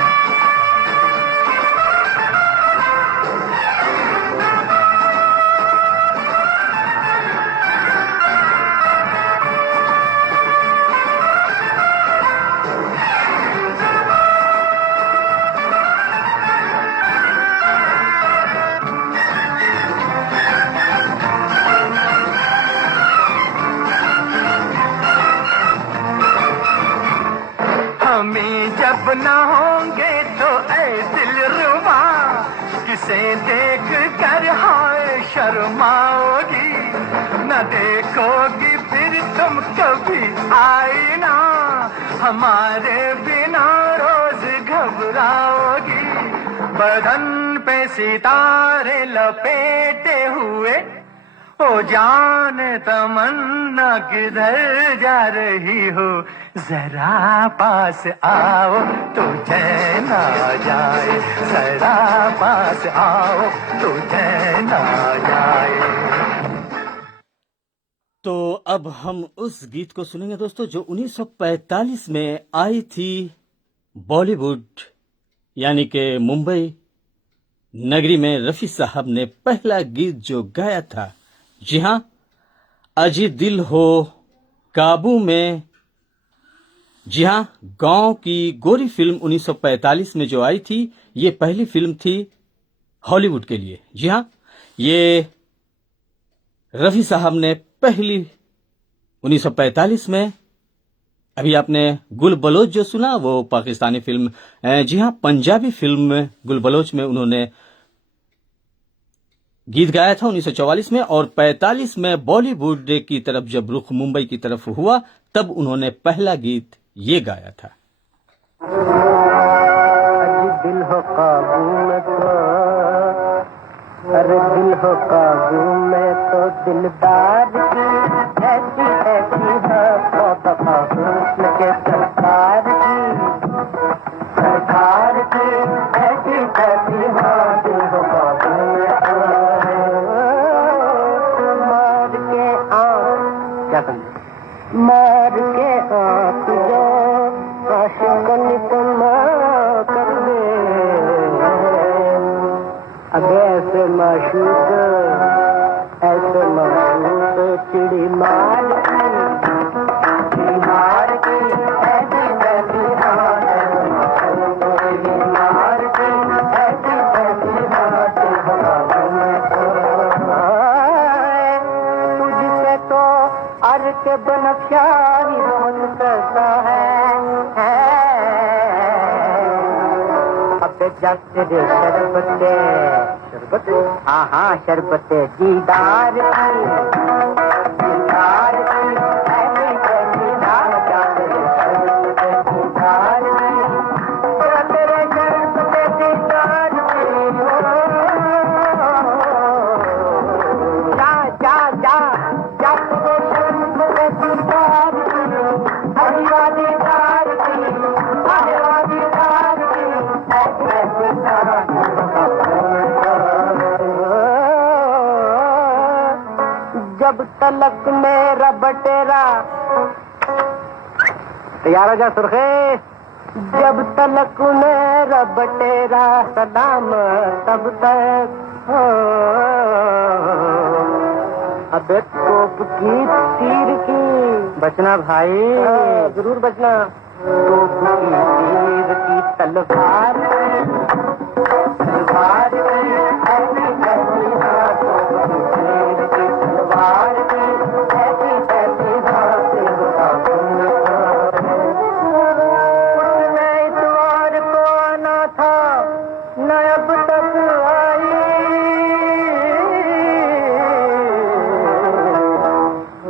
जब न होंगे तो ऐ दिलरुबा, किसे देख कर हाय शर्माओगी। न देखोगी फिर तुम कभी आईना, हमारे बिना रोज घबराओगी। बदन पे सितारे लपेटे हुए, ओ जान तमन्ना किधर जा रही हो। जरा पास आओ तो चैन आ जाए, जरा पास आओ तो चैन आ जाए। तो अब हम उस गीत को सुनेंगे दोस्तों, जो 1945 में आई थी बॉलीवुड, यानी कि मुंबई नगरी में रफी साहब ने पहला गीत जो गाया था। जी हाँ, अजी दिल हो काबू में। जी हाँ, गांव की गोरी फिल्म 1945 में जो आई थी, ये पहली फिल्म थी हॉलीवुड के लिए। जी हाँ, ये रफी साहब ने पहली 1945 में, अभी आपने गुल बलोच जो सुना वो पाकिस्तानी फिल्म, जी हाँ, पंजाबी फिल्म गुल बलोच में उन्होंने गीत गाया था 1944 में और 45 में बॉलीवुड की तरफ जब रुख मुंबई की तरफ हुआ तब उन्होंने पहला गीत ये गाया था। दिल हो काबू में तो, अरे दिल हो काबू में तो दिलदार की ऐसी ऐसी है दफा हुस्न के सरकार की ऐसी ऐसी है दिल हो काबू में तो। मार के आँख क्या समझे, मार के आँख जो आशिकन को कर दे, अब ऐसे माशूक चिड़ी मार की ऐसी ऐसी चिड़ी मार की ऐसी ऐसी तुझसे तो अर्ज के बनफ्शा ही बहुत करता है तेरे शरबत हाँ हाँ शरबत दीदार की ऐसी कैसी दार तेरे शरबत दीदार तेरे शरबत दीदार जा जा जा जा तेरे शरबत दीदार हरिवादी दार की हरिवादी दार की जब तलक मेरा बटेरा तैयार हो जा सुर्खे, जब तलक मेरा बटेरा सलाम तब तक हो, अबे तोप की तीर की बचना भाई, जरूर बचना, तोप की तीर की तलवार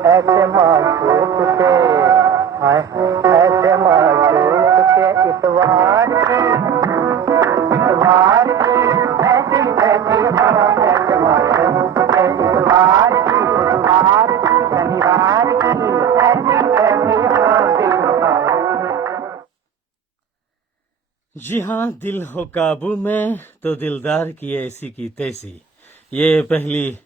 ऐसे माशूक के इतवार की ऐसी ऐसी इतवार की शनिवार की ऐसी ऐसी जी हाँ, दिल हो काबू में तो दिलदार की ऐसी की तैसी, ये पहली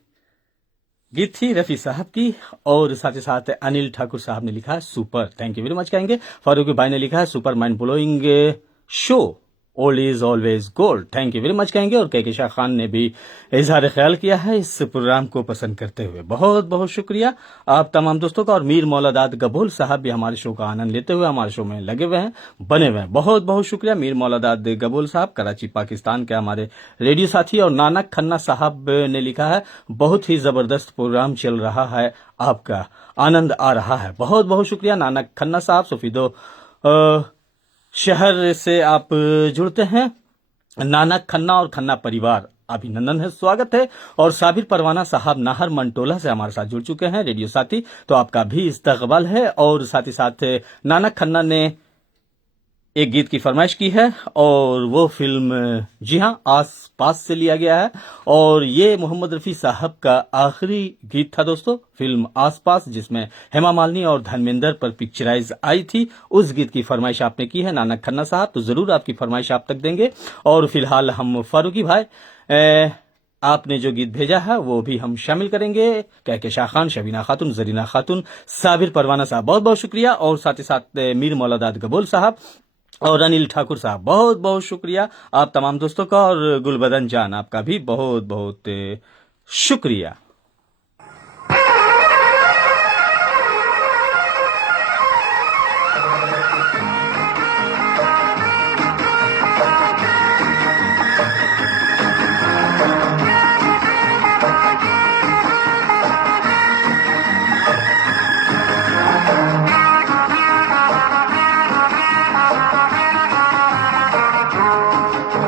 गीत थी रफी साहब की और साथ ही साथ अनिल ठाकुर साहब ने लिखा super, thank you very much कहेंगे। फारूकी भाई ने लिखा super mind blowing show, old is always gold, thank you very much कहेंगे। और कहकशा खान ने भी इजहार ख्याल किया है इस प्रोग्राम को पसंद करते हुए, बहुत बहुत शुक्रिया आप तमाम दोस्तों का। और मीर मौलादाद गबूल साहब भी हमारे शो का आनंद लेते हुए हमारे शो में लगे हुए हैं, बने हुए हैं, बहुत बहुत शुक्रिया मीर मौलादाद गबूल साहब, कराची पाकिस्तान के हमारे रेडियो साथी। और नानक खन्ना साहब ने लिखा है बहुत ही जबरदस्त प्रोग्राम चल रहा है, आपका आनंद आ रहा है, बहुत बहुत शुक्रिया नानक खन्ना साहब। सफीदो शहर से आप जुड़ते हैं, नानक खन्ना और खन्ना परिवार अभिनंदन है, स्वागत है। और साबिर परवाना साहब नाहर मंटोला से हमारे साथ जुड़ चुके हैं रेडियो साथी, तो आपका भी इस्तकबाल है। और साथ ही साथ नानक खन्ना ने एक गीत की फरमाइश की है और वो फिल्म जी हाँ आस पास से लिया गया है और ये मोहम्मद रफी साहब का आखिरी गीत था दोस्तों, फिल्म आस पास, जिसमें हेमा मालिनी और धर्मेंद्र पर पिक्चराइज आई थी, उस गीत की फरमाइश आपने की है नानक खन्ना साहब, तो जरूर आपकी फरमाइश आप तक देंगे। और फिलहाल हम फारूकी भाई आपने जो गीत भेजा है वो भी हम शामिल करेंगे, कहकशा खान, शबीना खातून, जरीना खातून, साबिर परवाना साहब, बहुत बहुत शुक्रिया। और साथ ही साथ मीर मौलादाद गबूल साहब और अनिल ठाकुर साहब, बहुत बहुत शुक्रिया आप तमाम दोस्तों का। और गुलबदन जान आपका भी बहुत बहुत शुक्रिया।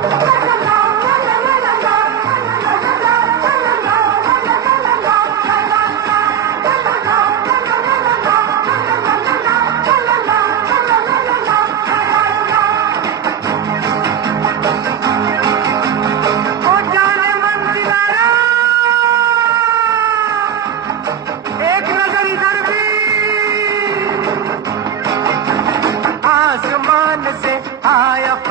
La la la la la la la la la la la la la la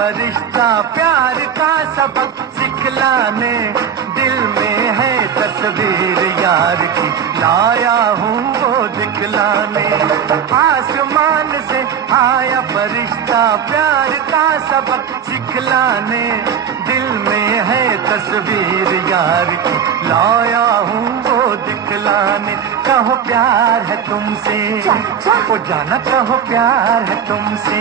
फरिश्ता प्यार का सबक सिखलाने, दिल में है तस्वीर यार की, लाया हूँ वो दिखलाने। आसमान से आया फरिश्ता प्यार का सबक सिखलाने, दिल में है तस्वीर यार की, लाया हूँ वो दिखलाने। कहो प्यार है तुमसे, वो जाना कहो प्यार है तुमसे।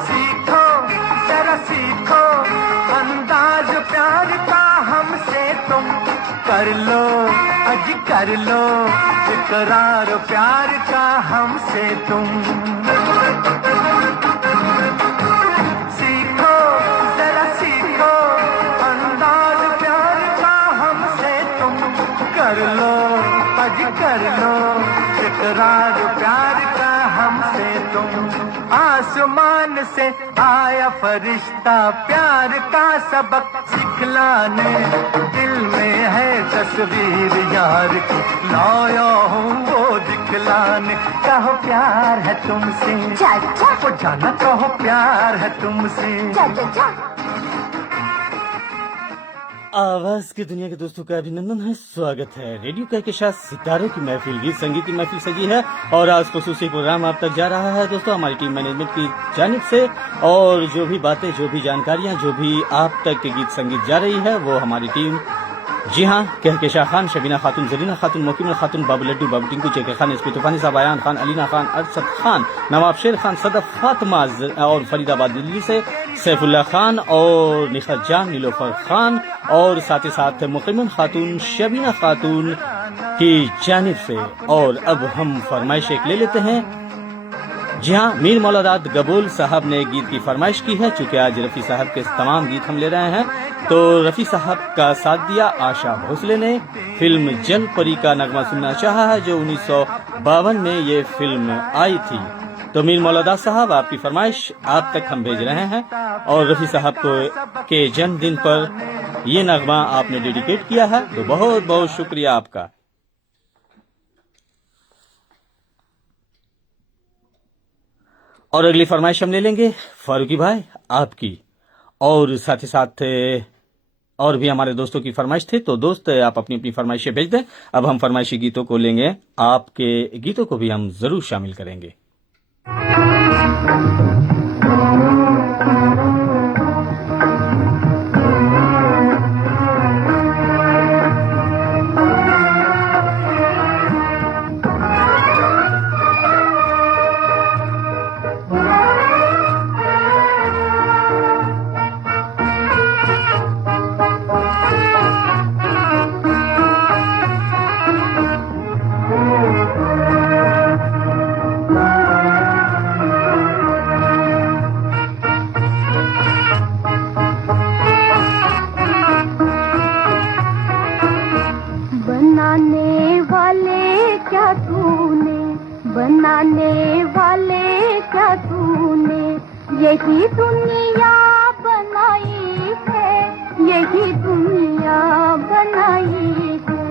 सीखो जरा सीखो अंदाज प्यार का हमसे तुम, कर लो अज कर लो इकरार प्यार का हमसे तुम। सीखो जरा सीखो अंदाज प्यार का हमसे तुम, कर लो अज कर लो इकरार प्यार का हमसे तुम। आसमान से आया फरिश्ता प्यार का सबक सिखलाने, दिल में है तस्वीर यार की, लाया हूँ वो दिखलाने। कहो प्यार है तुमसे, वो जाना कहो प्यार है तुमसे। आवाज की दुनिया के दोस्तों का अभिनंदन है, स्वागत है। रेडियो के साथ सितारों की महफिल, गीत संगीत की महफिल सजी है और आज खुसूसी प्रोग्राम आप तक जा रहा है दोस्तों हमारी टीम मैनेजमेंट की जानिब से। और जो भी बातें, जो भी जानकारियां, जो भी आप तक के गीत संगीत जा रही है वो हमारी टीम, जी हाँ, कहकशा खान, शबीना खातून, जरीना खातून, मोकिम खातून, बाबू लड्डू, बाबू टिंकू, जेके खान, एसपी तूफानी साहब, अयान खान, अलीना खान, अरशद खान, नवाब शेर खान, सदफ फातिमा और फरीदाबाद दिल्ली से सैफुल्ला खान और निखत जान, नीलोफर खान और साथ ही साथ मुकिम खातून, शबीना खातून की जानिब से। और अब हम फरमाइश एक ले लेते हैं। जी हाँ, मीर मौलादाद गबूल साहब ने गीत की फरमाइश की है। चूंकि आज रफ़ी साहब के तमाम गीत हम ले रहे हैं तो रफ़ी साहब का साथ दिया आशा भोसले ने। फिल्म जल परी का नगमा सुनना चाहा है जो 1952 में ये फिल्म आई थी। तो मीर मौलादाद साहब, आपकी फरमाइश आप तक हम भेज रहे हैं और रफ़ी साहब को के जन्मदिन पर ये नगमा आपने डेडिकेट किया है, तो बहुत बहुत शुक्रिया आपका। और अगली फरमाइश हम ले लेंगे फारूकी भाई आपकी, और साथ ही साथ और भी हमारे दोस्तों की फरमाइश थे। तो दोस्त आप अपनी अपनी फरमाइशें भेज दें। अब हम फरमाइशी गीतों को लेंगे, आपके गीतों को भी हम जरूर शामिल करेंगे। बनाने वाले क्या तूने, यही दुनिया बनाई है, यही दुनिया बनाई है।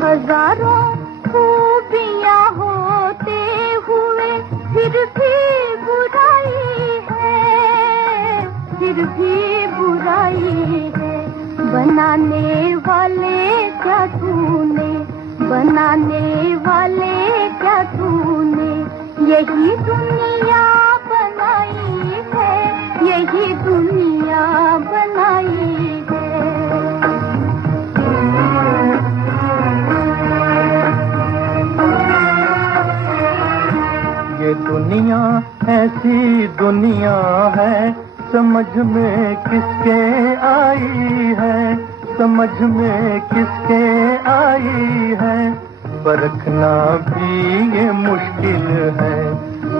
हजारों खूबियां होते हुए फिर भी बुराई है, फिर भी बुराई है। बनाने वाले क्या तूने, बनाने वाले क्या तूने, यही दुनिया बनाई है, यही दुनिया बनाई है। ये दुनिया ऐसी दुनिया है, समझ में किसके आई है, समझ में किसके आई है। परखना भी ये मुश्किल है,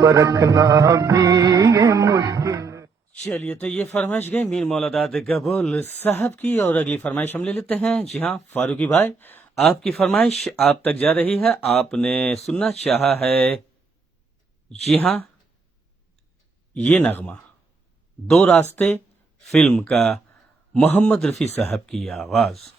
परखना भी ये मुश्किल। चलिए, तो ये फरमाइश गई मीर मौलादाद गबूल साहब की, और अगली फरमाइश हम ले लेते हैं। जी हाँ फारूकी भाई, आपकी फरमाइश आप तक जा रही है। आपने सुनना चाहा है, जी हाँ, ये नगमा दो रास्ते फिल्म का, मोहम्मद रफी साहब की आवाज।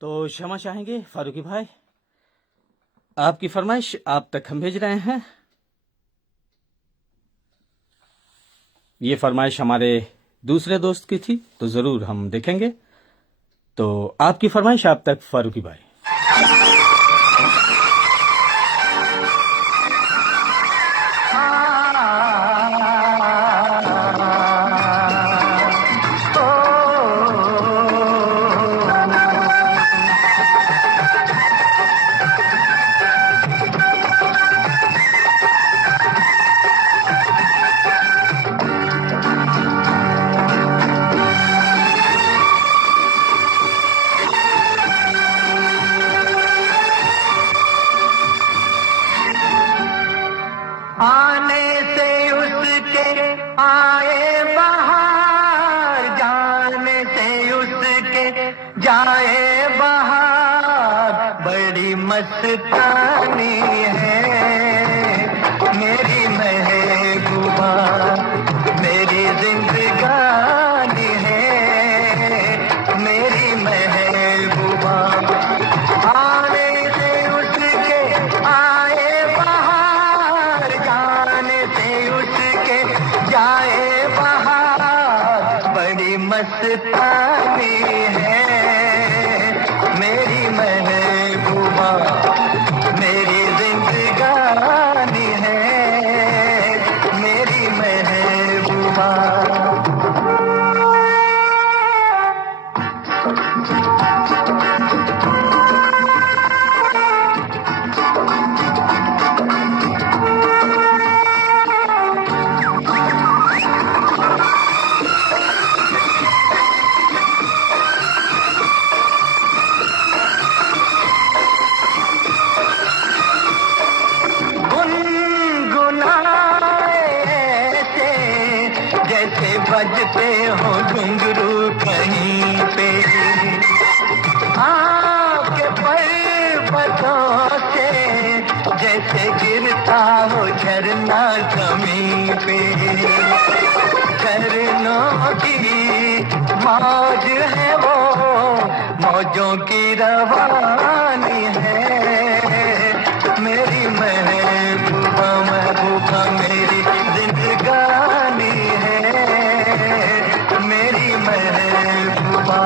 तो क्षमा चाहेंगे फारूकी भाई, आपकी फरमाइश आप तक हम भेज रहे हैं। ये फरमाइश हमारे दूसरे दोस्त की थी, तो जरूर हम देखेंगे। तो आपकी फरमाइश आप तक फारूकी भाई। आने से उसके आए बहार, जाने से उसके जाए बहार, बड़ी मस्तानी है मेरी महबूबा, मेरी जिंदगानी है मेरी महबूबा। आने से उसके आए बहार, जाने से उसके जाए बहार, बड़ी मस्तानी है मेरी महबूबा, मेरी जिंदगानी है मेरी महबूबा। जैसे बजते हो घुंघरू कहीं पे, आपके पर्वतों से जैसे गिरता हो झरना जमीन पे। झरनों की मौज है वो, मौजों की रवानी है मेरी महबूबा, महबूबा मेरी जिंदगानी है मेरी महबूबा।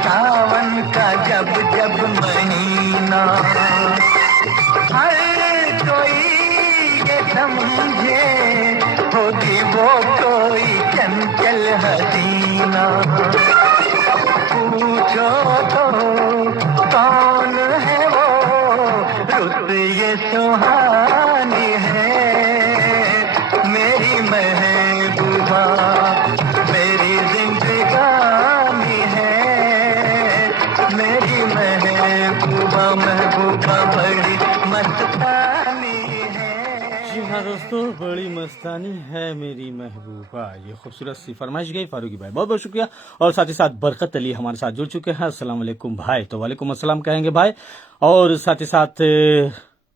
सावन का जब जब महीना, हर कोई ये समझे होगी वो कोई चंचल हसीना। पूछो तो कौन है वो, रुत ये सुहानी है मेरी महबूबा, मेरी जिंदगानी है मेरी महबूबा, महबूबा बड़ी मस्तानी है। जी हाँ दोस्तों, बड़ी मस्तानी है मेरी महबूबा। ये खूबसूरत सी फरमाइश गई फारूकी भाई, बहुत बहुत शुक्रिया। और साथ ही साथ बरकत अली हमारे साथ जुड़ चुके हैं। अस्सलाम वालेकुम भाई, तो वालेकुम अस्सलाम कहेंगे भाई। और साथ ही साथ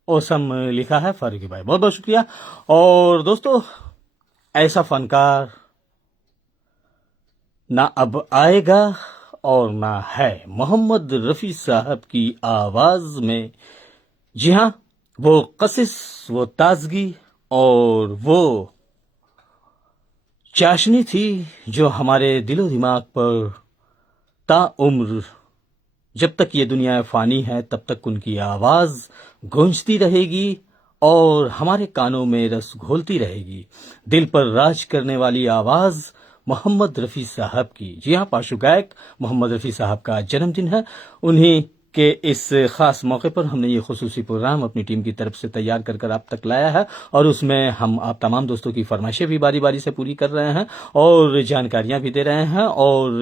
ओसम लिखा है फारूकी भाई, बहुत बहुत शुक्रिया। और दोस्तों, ऐसा फनकार ना अब आएगा और ना है मोहम्मद रफी साहब की आवाज में। जी हाँ, वो कशिश, वो ताजगी और वो चाशनी थी जो हमारे दिलो दिमाग पर ताउम्र, जब तक ये दुनिया फानी है तब तक उनकी आवाज गूंजती रहेगी और हमारे कानों में रस घोलती रहेगी। दिल पर राज करने वाली आवाज मोहम्मद रफ़ी साहब की। जी हाँ, पार्श्व गायक मोहम्मद रफ़ी साहब का जन्मदिन है। उन्हीं के इस खास मौके पर हमने ये खुसूसी प्रोग्राम अपनी टीम की तरफ से तैयार कर आप तक लाया है और उसमें हम आप तमाम दोस्तों की फरमाइशें भी बारी बारी से पूरी कर रहे हैं और जानकारियां भी दे रहे हैं और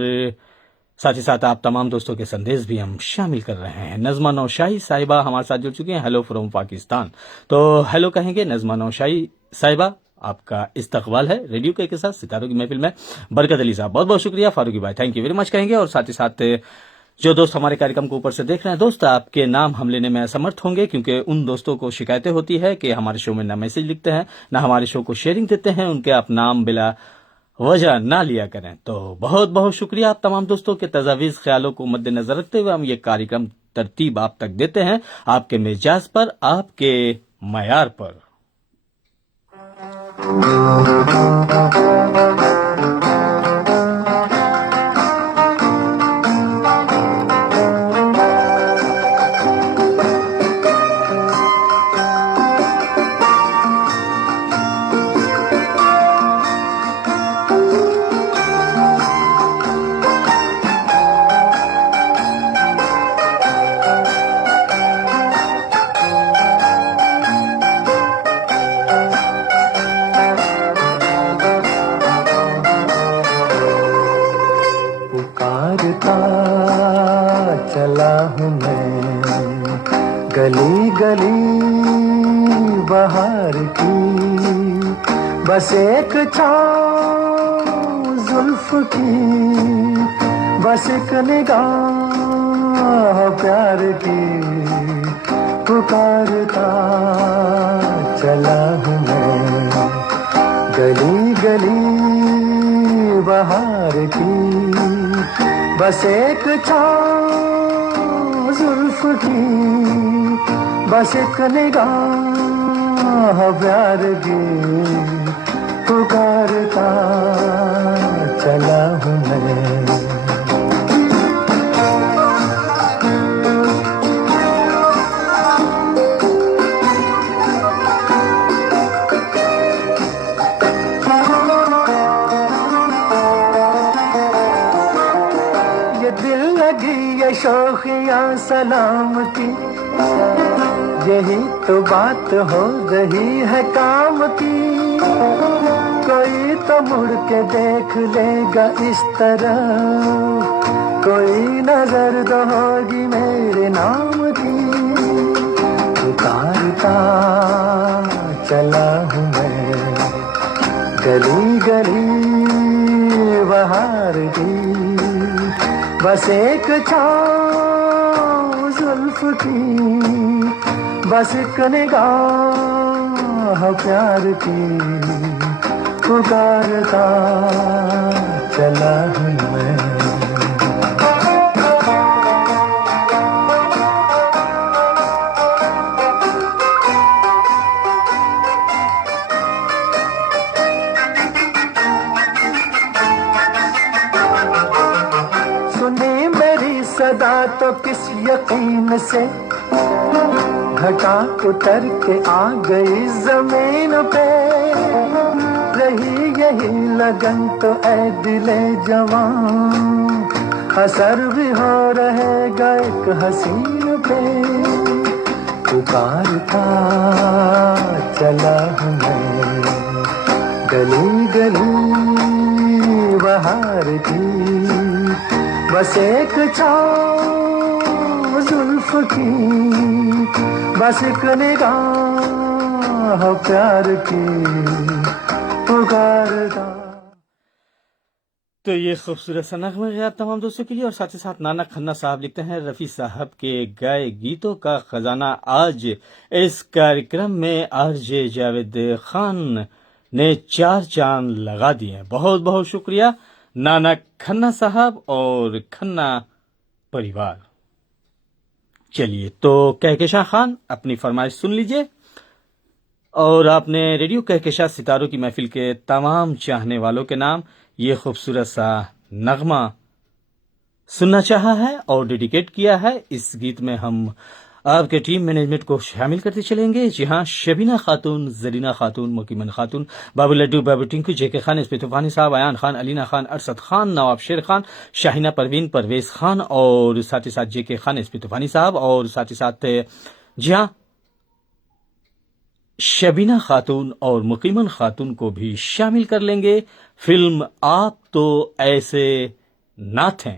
साथ ही साथ आप तमाम दोस्तों के संदेश भी हम शामिल कर रहे हैं। नज़मा नौशाही साहिबा हमारे साथ जुड़ चुकी हैं। Hello from Pakistan. तो हेलो कहेंगे नज़मा नौशाही साहिबा, आपका इस्तकबाल है रेडियो के साथ सितारों की महफिल में। बरकत अली साहब बहुत बहुत शुक्रिया। फारूकी भाई थैंक यू वेरी मच कहेंगे और साथ ही साथ जो दोस्त हमारे कार्यक्रम को ऊपर से देख रहे हैं, दोस्त आपके नाम हम लेने में असमर्थ होंगे क्योंकि उन दोस्तों को शिकायतें होती है कि हमारे शो में ना मैसेज लिखते हैं ना हमारे शो को शेयरिंग देते हैं, उनके आप नाम बिला वजह ना लिया करें। तो बहुत बहुत शुक्रिया आप तमाम दोस्तों के तजावीज़ ख्यालों को मद्देनजर रखते हुए हम ये कार्यक्रम तरतीब आप तक देते हैं, आपके मिजाज पर, आपके मयार पर। पुकारता चला हूँ मैं गली गली बहार की, बस एक छाँव जुल्फ की, बस एक निगाह प्यार की। पुकारता चला हूँ मैं गली गली बहार की, बस एक छाँव जुल्फ की, बस एक निगाह प्यार की। पुकारता चला हूँ मैं। शौकिया सलामती, यही तो बात हो रही है काम की। कोई तो मुड़ के देख लेगा इस तरह, कोई नजर तो होगी मेरे नाम की। पुकारता चला हूँ मैं गली गली बहार की, बस एक छाँव जुल्फ की, बस एक निगाह प्यार की। पुकारता चला हूँ मैं। सदा तो किस यकीन से घटा उतर के आ गई जमीन पे, रही यही लगन तो ऐ दिले जवान, असर भी हो रहेगा एक हसीन पे। पुकारता चला हूँ मैं गली गली बहार की, बस एक छाँव जुल्फ की, बस एक निगाह प्यार की। पुकारता। तो ये खूबसूरत सा नगमा है आप तमाम दोस्तों के लिए और साथ ही साथ नाना खन्ना साहब लिखते हैं, रफ़ी साहब के गाए गीतों का खजाना आज इस कार्यक्रम में आरजे जावेद खान ने 4 चांद लगा दिए। बहुत बहुत शुक्रिया नाना खन्ना साहब और खन्ना परिवार। चलिए तो कहकशां खान अपनी फरमाइश सुन लीजिए। और आपने रेडियो कहकशां सितारों की महफिल के तमाम चाहने वालों के नाम ये खूबसूरत सा नगमा सुनना चाहा है और डेडिकेट किया है। इस गीत में हम आपके टीम मैनेजमेंट को शामिल करते चलेंगे। जी हाँ, शबीना खातून, जरीना खातून, मुकीमन खातून, बाबू लड्डू, बाबू टिंकू, जेके खान, इस्पे तूफानी साहब, अयान खान, अलीना खान, अरसद खान, नवाब शेर खान, शाहिना परवीन, परवेज खान और साथ ही साथ जेके खान, इस्पे तूफानी साहब और साथ ही साथ जी हाँ शबीना खातून और मुकीमन खातून को भी शामिल कर लेंगे। फिल्म आप तो ऐसे ना थे।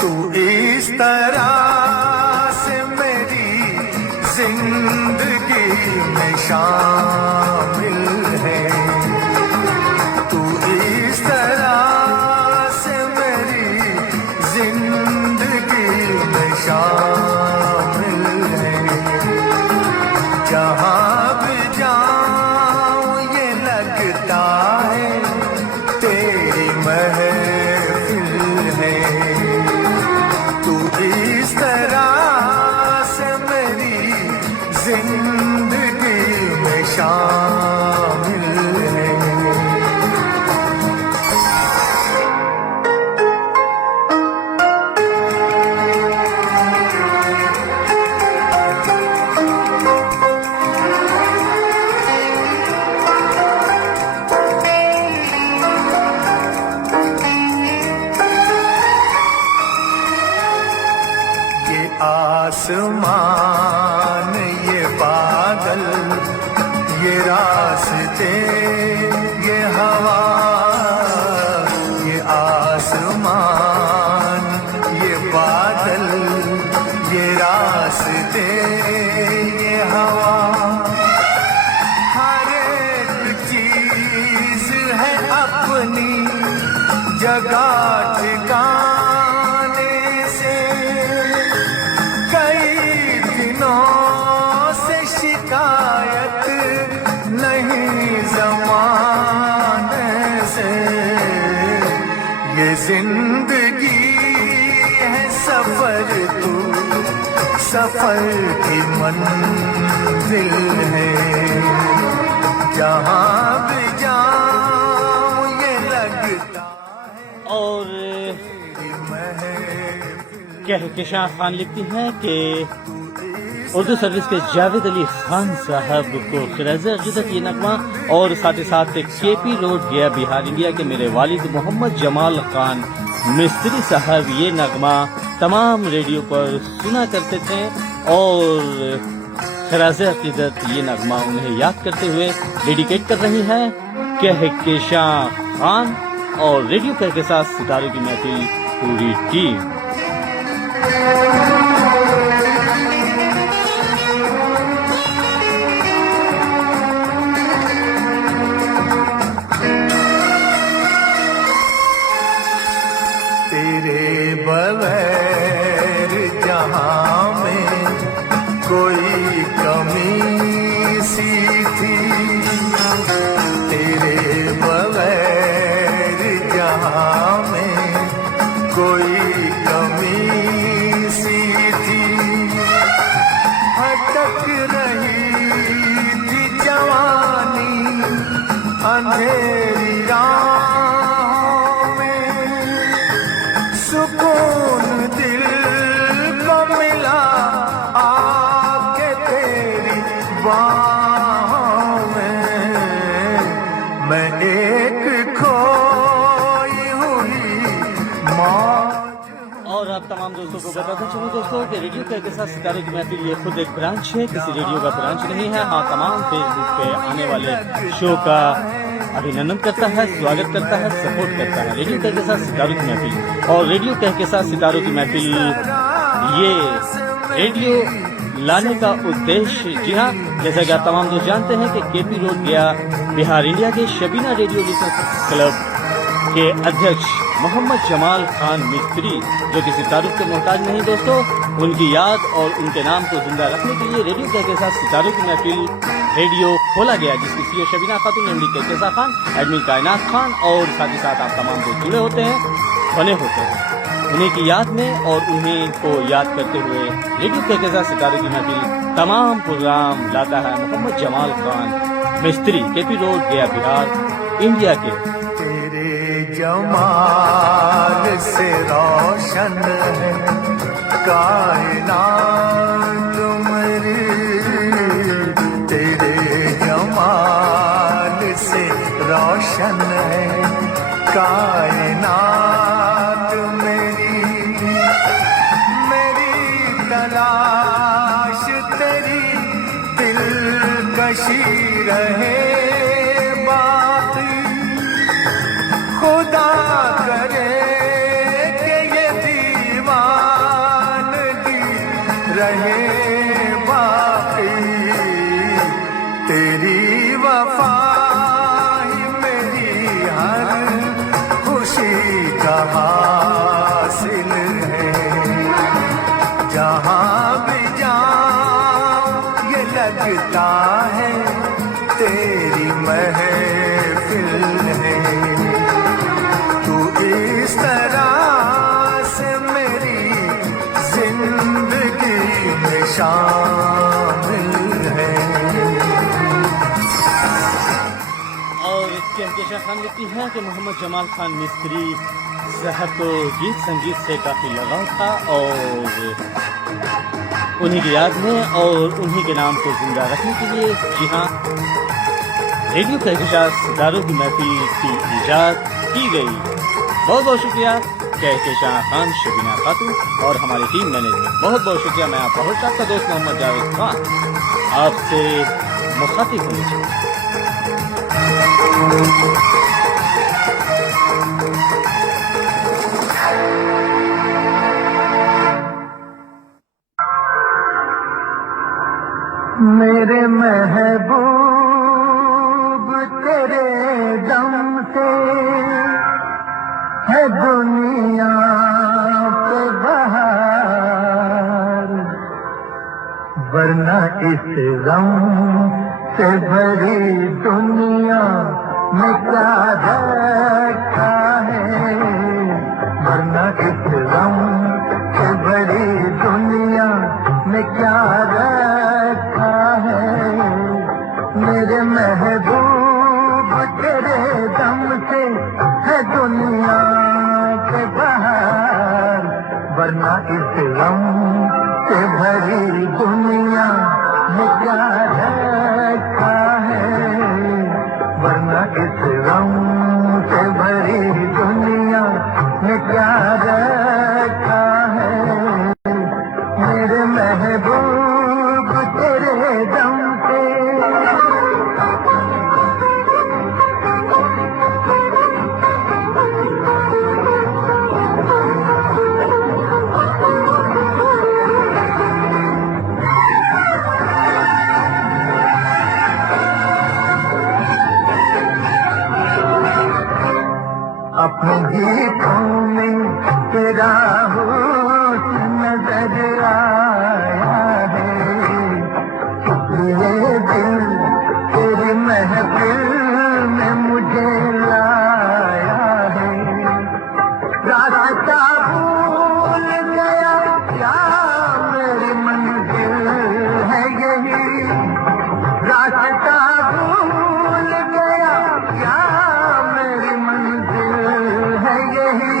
तू इस तरह से मेरी जिंदगी में शामिल है, तू इस तरह से मेरी जिंदगी में शामिल है। जहाँ भी जाऊँ ये लगता है तेरी महफिल है, तू इस तरह से मेरी जिंदगी में शामिल है। ये आसमान, ये बादल, ये रास्ते, ये हवा, ये आसमान, ये बादल, ये रास्ते, ये हवा, हर एक चीज है अपनी जगह ठिकाने से। कई दिनों से शिकायत नहीं ज़माने से। ये जिंदगी है सफर, तू सफर की मंजिल है। जहाँ भी जाऊँ ये लगता और है महफिल। कहकशां खान लिखती हैं कि उर्दू सर्विस के जावेद अली खान साहब को खिराज अक़ीदत ये नगमा और साथ ही साथ KP road Gaya Bihar India के मेरे वालिद मोहम्मद जमाल खान मिस्त्री साहब ये नगमा तमाम रेडियो पर सुना करते थे और खिराज अक़ीदत ये नगमा उन्हें याद करते हुए डेडिकेट कर रही है कहकशां खान और रेडियो कहकशां सितारों की महफिल पूरी टीम। तेरे बगैर जहाँ में कोई कमी सी थी, तेरे बगैर जहाँ में कोई कमी सी थी। भटक रही थी जवानी अंधेरी राहों में, सुकून दिल को मिला आके तेरी बाहों में। मैं एक खोई हुई मौज। और आप तमाम दोस्तों को बताते चलूं दोस्तों कि रेडियो कहकशां सितारों की महफिल ये खुद एक ब्रांच है, किसी रेडियो का ब्रांच नहीं है। हाँ, तमाम फेसबुक पे आने वाले शो का अभिनंदन करता है, स्वागत करता है, सपोर्ट करता है रेडियो कहकशां सितारों की महफिल। और रेडियो कहकशां सितारों की महफिल ये रेडियो लाने का उद्देश्य, जी हाँ, जैसा कि आप तमाम दोस्त जानते हैं कि KP road Gaya Bihar India के शबीना रेडियो लिसनर्स क्लब के अध्यक्ष मोहम्मद जमाल खान मिस्त्री, जो किसी तारुफ के मोहताज नहीं दोस्तों, उनकी याद और उनके नाम को जिंदा रखने के लिए रेडियो के साथ सितारों की महफिल रेडियो खोला गया, जिसकी सीए शबीना खातून, एमडी केकेसा खान, एडमिन कायनात खान और साथ ही साथ आप तमाम जो जुड़े होते हैं, बने होते हैं, उन्हीं की याद में और उन्हीं को याद करते हुए रेडियो केकेसा सितारों की महफिल तमाम प्रोग्राम लाता है मोहम्मद जमाल खान मिस्त्री, KP road, Gaya, Bihar, India के। तेरे जमाल से रोशन है कायनात मेरी, तेरे जमाल से रोशन है कायनात मेरी, मेरी तलाश तेरी दिलकशी रहे बाकी, खुदा करे कि ये दीवानगी रहे बाकी, तेरी वफा ही मेरी हर खुशी का हासिल है, जहाँ भी जाऊं ये लगता है तेरी महफिल है, तू इस तरह से मेरी जिंदगी में शामिल है। और इसकी अंकेशा खान लिखती है कि मोहम्मद जमाल खान मिस्त्री साहब को गीत संगीत से काफ़ी लगाव था और उन्हीं की याद में और उन्हीं के नाम को जिंदा रखने के लिए, जी हाँ, रेडियो कहकशां सितारों की महफिल की इजाद की गई। बहुत बहुत शुक्रिया कहकशां खान, शबीना खातून और हमारी टीम मैनेजमेंट, बहुत बहुत शुक्रिया। मैं आपका होस्ट, आपका दोस्त मोहम्मद जावेद खान, आपसे मुखातिब होने चाहिए। मेरे महबूब तेरे दम से है दुनिया पे बहार, वरना इस गम से भरी दुनिया में क्या रखा है, वरना इस गम से भरी दुनिया में क्या रखा है, मेरे महबूब तेरे दम से है दुनिया के बाहर, वरना इस गम से भरी दुनिया में क्या रखा है, वरना इस गम से भरी दुनिया में क्या रखा है, मेरे महबूब तेरे दम से। अपने गीतों में तेरा हुस्न नजर आया है, ये दिल तेरी महफिल में मुझे लाया है, रास्ता भूल गया क्या मेरी मंजिल है यही, रास्ता भूल गया क्या मेरी मंजिल है यही,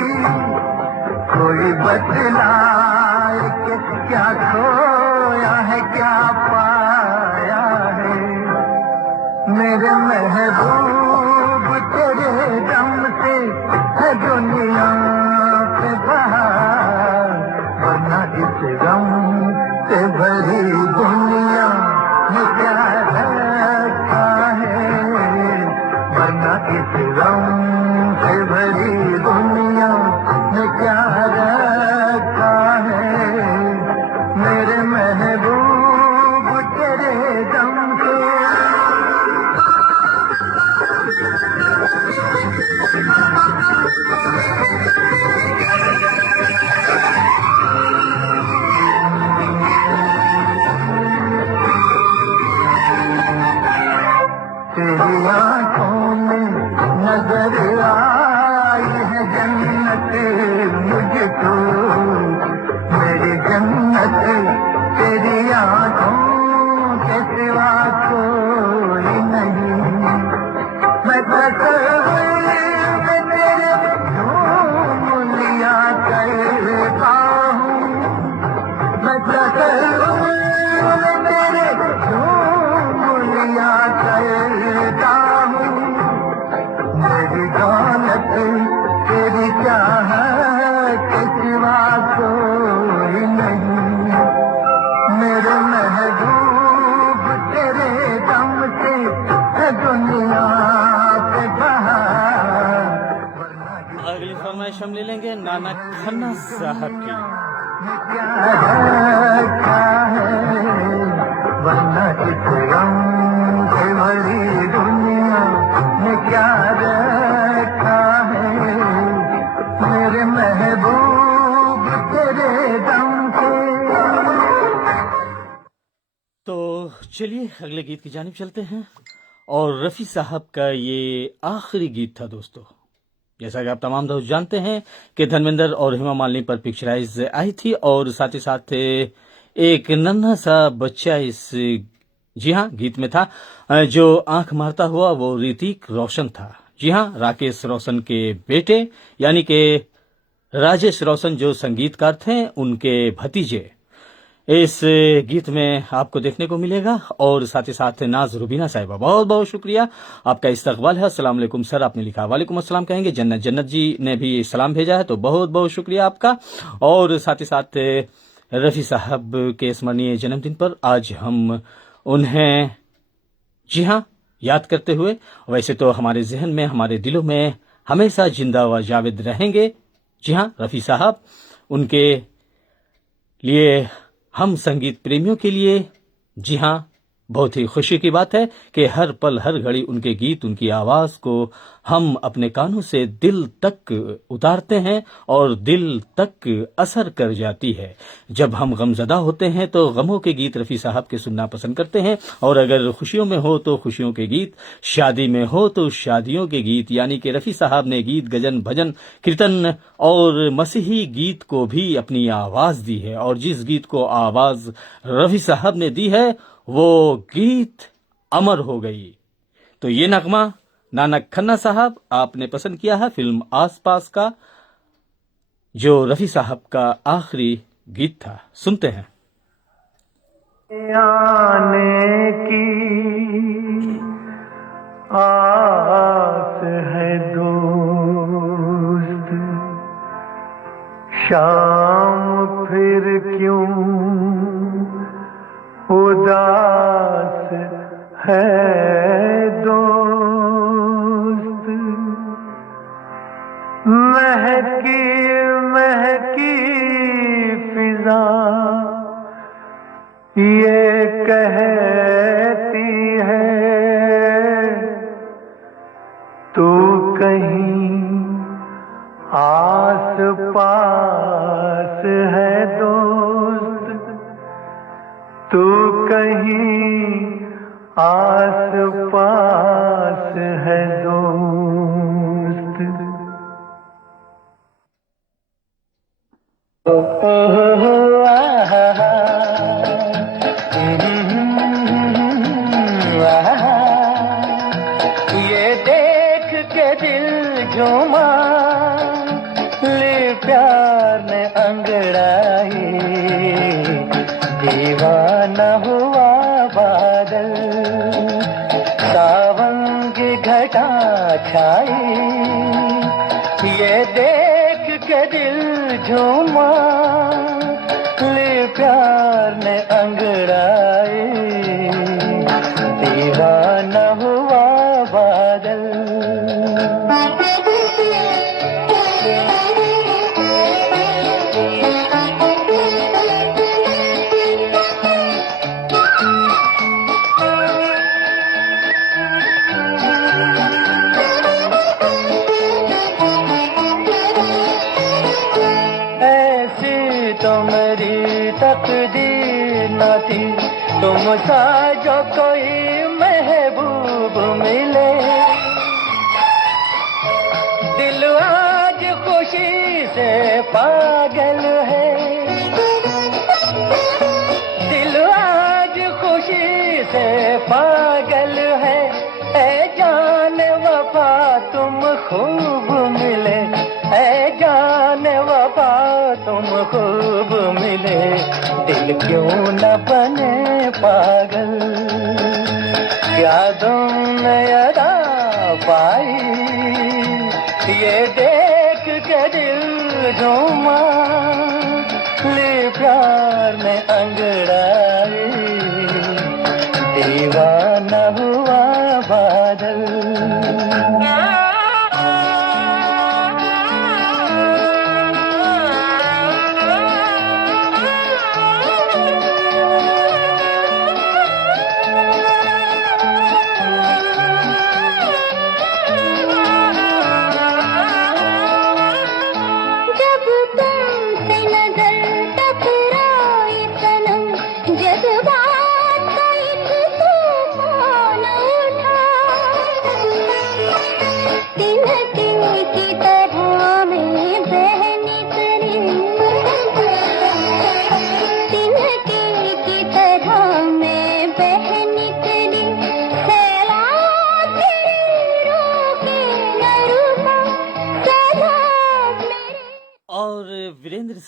कोई बतलाए कि क्या खोया है क्या पाया है, मेरे महबूब तेरे नाना खन्ना साहब की। रखा है वरना इस गम से भरी दुनिया में क्या रखा है मेरे महबूब तेरे दम से। तो चलिए अगले गीत की जानिब चलते हैं और रफ़ी साहब का ये आखिरी गीत था दोस्तों। जैसा कि आप तमाम दोस्त जानते हैं कि धर्मेंद्र और हेमा मालिनी पर पिक्चराइज आई थी और साथ ही साथ एक नन्हा सा बच्चा इस जी हाँ गीत में था जो आंख मारता हुआ वो ऋतिक रोशन था। जी हाँ, राकेश रोशन के बेटे यानी कि राजेश रोशन जो संगीतकार थे उनके भतीजे इस गीत में आपको देखने को मिलेगा। और साथ ही साथ नाज रुबीना साहिबा, बहुत बहुत शुक्रिया, आपका इस्तकबाल है। अस्सलाम वालेकुम सर, आपने लिखा वालेकुम अस्सलाम कहेंगे। जन्नत जन्नत जी ने भी सलाम भेजा है, तो बहुत बहुत शुक्रिया आपका। और साथ ही साथ रफ़ी साहब के स्मरणीय जन्मदिन पर आज हम उन्हें जी हाँ याद करते हुए, वैसे तो हमारे जहन में हमारे दिलों में हमेशा जिंदा व जावेद रहेंगे। जी हाँ, रफ़ी साहब, उनके लिए हम संगीत प्रेमियों के लिए जी हाँ बहुत ही खुशी की बात है कि हर पल हर घड़ी उनके गीत, उनकी आवाज़ को हम अपने कानों से दिल तक उतारते हैं और दिल तक असर कर जाती है। जब हम गमज़दा होते हैं तो गमों के गीत रफ़ी साहब के सुनना पसंद करते हैं, और अगर खुशियों में हो तो खुशियों के गीत, शादी में हो तो शादियों के गीत। यानी कि रफ़ी साहब ने गीत, गजन, भजन, कीर्तन और मसीही गीत को भी अपनी आवाज़ दी है, और जिस गीत को आवाज़ रफ़ी साहब ने दी है वो गीत अमर हो गई। तो ये नगमा नाना खन्ना साहब आपने पसंद किया है फिल्म आसपास का, जो रफ़ी साहब का आखिरी गीत था। सुनते हैं। आने की आस है दोस्त, शाम फिर क्यों उदास है दोस्त। महकी महकी फिजा ये कहती है तू कहीं आस पास है दोस्त, तू कहीं आस पास है दोस्त। ये देख के दिल झूमा, ले प्यार ने अंगड़ाई, दीवाना हुआ बादल, सावन की घटा छाई। ये देख के दिल झूमा, ले प्यार ने अंगड़ाई, दीवाना हुआ बादल। ऐसी तो मेरी तकदीर न थी, तुम सा जो कोई महबूब मिले। दिल आज खुशी से पागल है, दिल आज खुशी से पागल है। ऐ जान वफा तुम खूब मिले, ऐ जान वफा तुम खूब मिले। दिल क्यों न बने पागल, यादों में अदा पाई। ये देख के दिल झूमा, ले प्यार में अंगड़ाई, दीवाना हुआ बादल।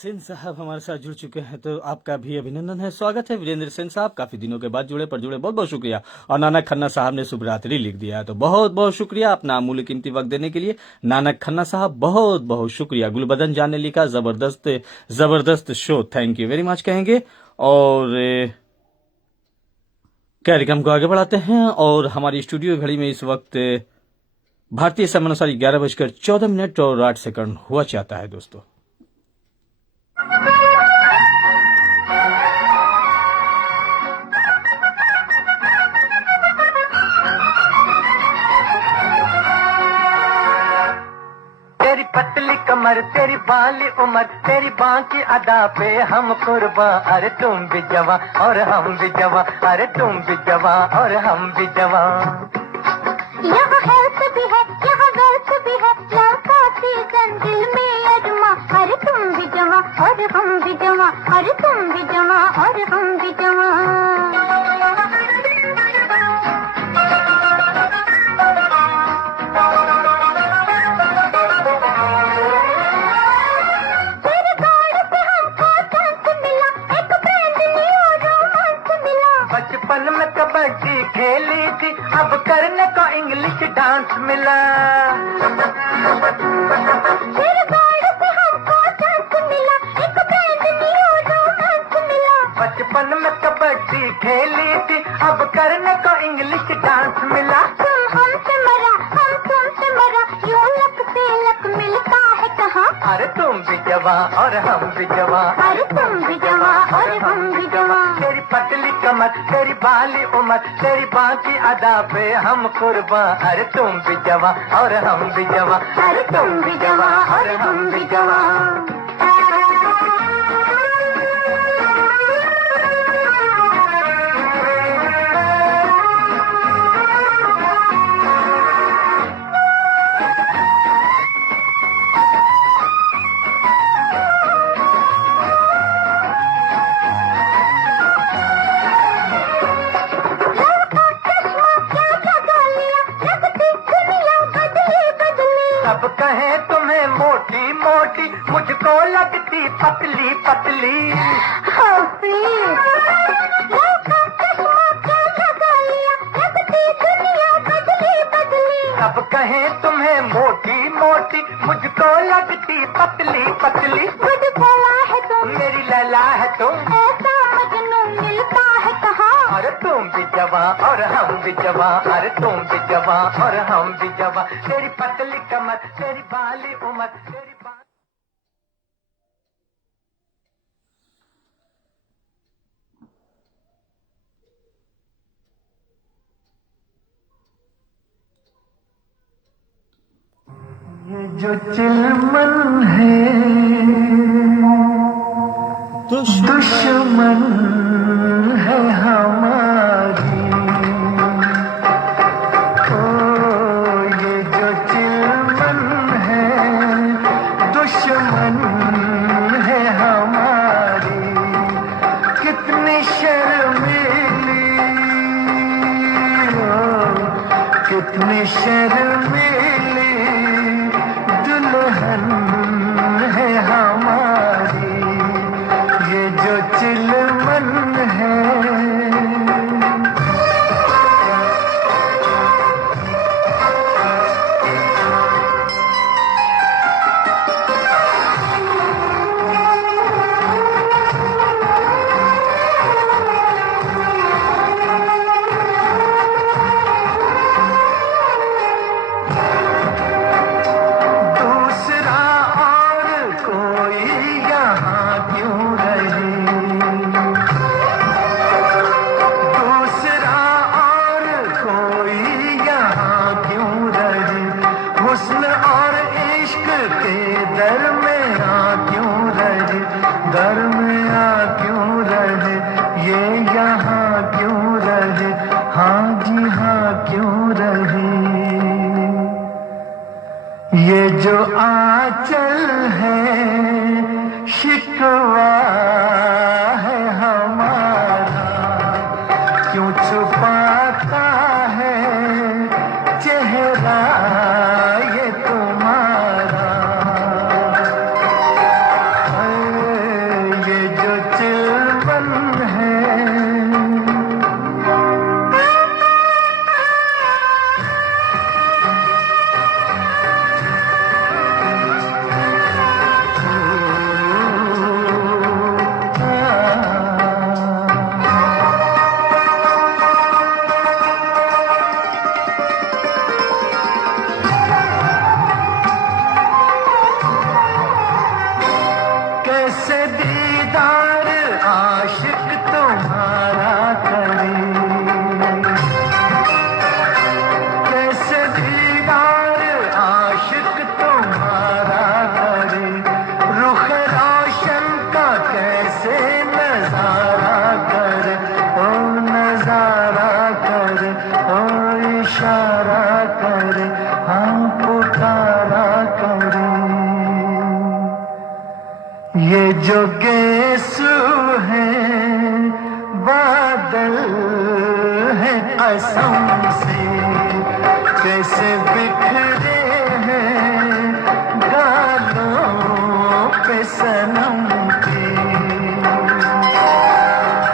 सेन साहब हमारे साथ जुड़ चुके हैं, तो आपका भी अभिनंदन है, स्वागत है वीरेंद्र सेन साहब। काफी दिनों के बाद जुड़े, पर जुड़े बहुत बहुत शुक्रिया। और नानक खन्ना साहब ने शुभ रात्रि लिख दिया है, तो बहुत बहुत शुक्रिया अपना अमूल्य कीमती वक्त देने के लिए नानक खन्ना साहब, बहुत बहुत शुक्रिया। गुलबदन जान ने लिखा जबरदस्त जबरदस्त show, thank you very much कहेंगे। और कार्यक्रम को आगे बढ़ाते हैं, और हमारी स्टूडियो घड़ी में इस वक्त भारतीय समय अनुसार 11:14 और 8 हुआ चाहता है दोस्तों। तेरी पतली कमर, तेरी बाली उम्र, तेरी बाकी अदा पे हम कुर्बा। अरे तुम भी जवां और हम भी जवां, अरे तुम भी जवां और हम भी जवां। यहाँ हेल्थ भी है, यहाँ वेल्थ भी है, लड़का सीजन दिल में अजमा। अरे तुम भी जवां और हम भी जवां, अरे तुम भी जवां और हम भी जवां। बचपन में कबड्डी खेली थी, अब करने को इंग्लिश डांस मिला। बचपन में कबड्डी खेली थी, अब करने को इंग्लिश डांस मिला। तुम हमसे मरा, हम तुमसे मरा, यूं लक से लक मिलता है कहाँ। अरे तुम भी जवां और हम भी जवां, अरे तुम भी जवां और हम भी जवां। तेरी पतली कमर, तेरी बाली उम्र, तेरी बाकी अदा पे हम कुर्बां। अरे तुम भी जवां और हम भी जवां, अरे तुम भी जवां और हम भी जवां। अब कहें तुम्हें मोटी मोटी, मुझको लगती पतली पतली। अब कहें तुम्हें मोटी मोटी, मुझको लगती पतली पतली। है तुम, मेरी लैला है तुम, ऐसा मजनू मिलता है कहाँ। अरे तुम भी जवां और हम भी जवां, अरे तुम भी जवां और हम भी जवां। तेरी पतली कमर, तेरी बाली उम्र, तेरी बाली। ये जो चिलमन है दुश्मन है हमारी। ओ ये जो चिलमन है दुश्मन है हमारी। कितनी शर्मीली, कितनी शर्मीली दुल्हन है हमारी। ये जो चिलमन है। दूसरा और कोई यहाँ क्यों रहे, दूसरा और कोई यहाँ क्यों रहे। हुस्न और इश्क के दरमियाँ क्यों रहे, दरमियाँ क्यों रहे। ये यहाँ क्यों रहे, हाँ जी हाँ क्यों रहे। ये जो आंचल है शिकवा है हमारा, क्यों छुपाता है चेहरा ये तुम्हारा। ये जो गेसू है बादल है असम से, कैसे बिखरे हैं गालों पे सनम के।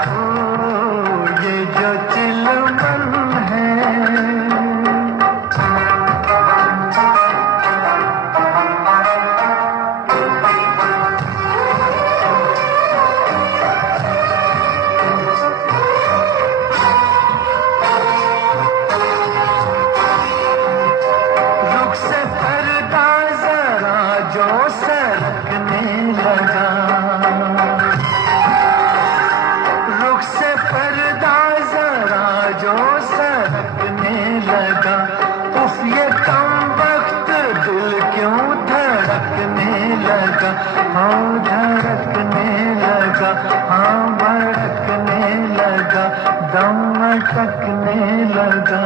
ओ ये जो चिलमन है, रुख से पर्दा जरा जो सरकने लगा, रुख से पर्दा जरा जो सरकने लगा। उफ ये कम वक्त दिल क्यों धड़कने लगा, हाँ धड़कने लगा, हाँ भड़कने लगा, दम अटकने लगा।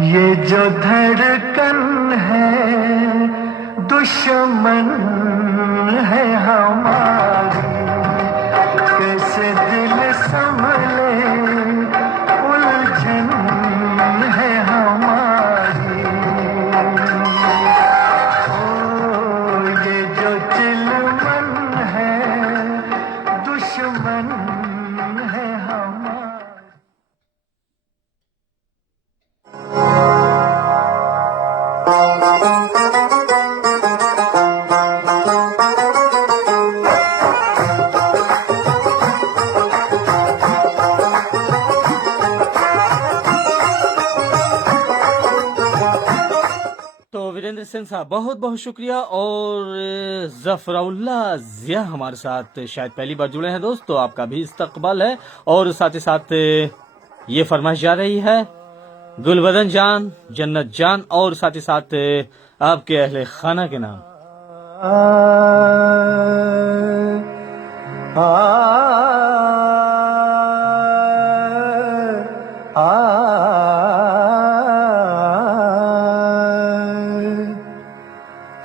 ये जो धड़कन है दुश्मन है हमारी, कैसे दिल संभले उलझन है हमारी। ओ ये जो चिलमन है दुश्मन है हमारी। तो वीरेंद्र सिंह साहब बहुत बहुत शुक्रिया। और जफरुल्ला जिया हमारे साथ शायद पहली बार जुड़े हैं दोस्त, तो आपका भी इस्तकबाल है। और साथ ही साथ ये फरमाइश जा रही है गुलबदन जान, जन्नत जान और साथ ही साथ आपके अहले खाना के नाम।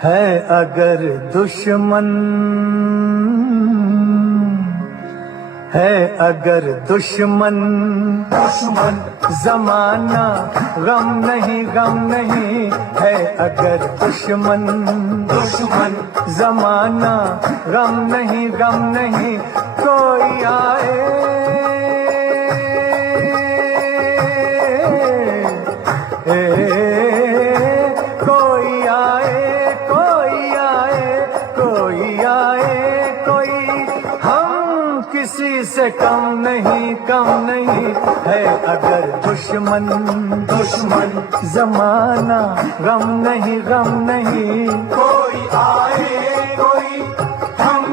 है अगर दुश्मन, है अगर दुश्मन, दुश्मन जमाना गम नहीं, गम नहीं। है अगर दुश्मन, दुश्मन जमाना गम नहीं, गम नहीं। कोई आए कोई आए, कोई आए, कोई आए, कोई हम किसी से कम नहीं, कम नहीं। है अगर दुश्मन, दुश्मन जमाना गम नहीं, गम नहीं। कोई आए, कोई हम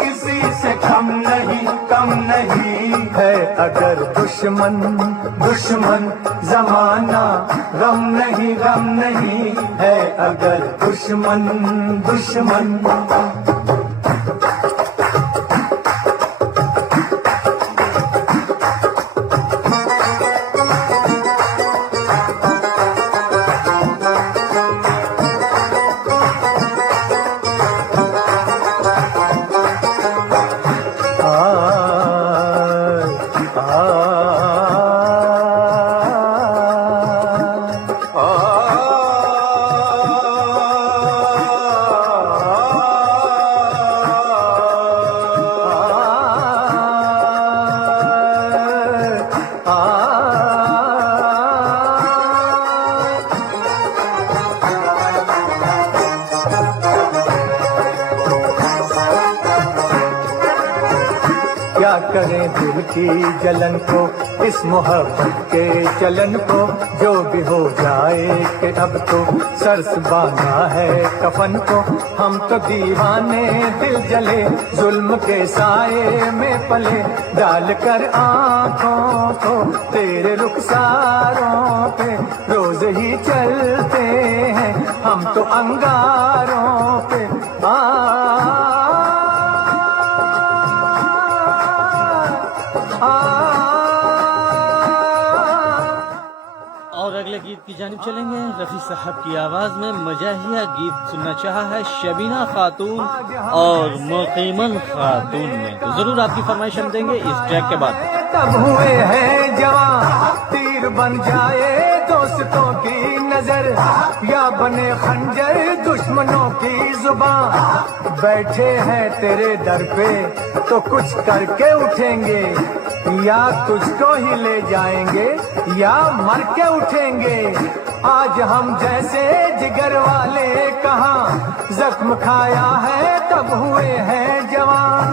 किसी से कम नहीं, कम नहीं। है अगर दुश्मन, दुश्मन जमाना गम नहीं, गम नहीं। है अगर दुश्मन, दुश्मन। क्या करें दिल की जलन को, इस मोहब्बत के चलन को। जो भी हो जाए कि अब तो सरस बांधा है कफन को। हम तो दीवाने दिल जले, जुल्म के साए में पले। डाल कर आँखों को तेरे रुखसारों पे, रोज ही चलते हैं हम तो अंगारों पे। और अगले गीत की जानिब चलेंगे। रफी साहब की आवाज में मजाहिया गीत सुनना चाहा है शबीना खातून और मुकीमन खातून ने, तो जरूर आपकी फरमाइश हम देंगे इस ट्रैक के बाद। तब हुए हैं जवान, तीर बन जाए दोस्तों की नजर, या बने खंजर दुश्मनों की जुबान। बैठे हैं तेरे दर पे तो कुछ करके उठेंगे, या तुझको ही ले जाएंगे या मर के उठेंगे। आज हम जैसे जिगर वाले कहाँ जख्म खाया है तब हुए हैं जवान।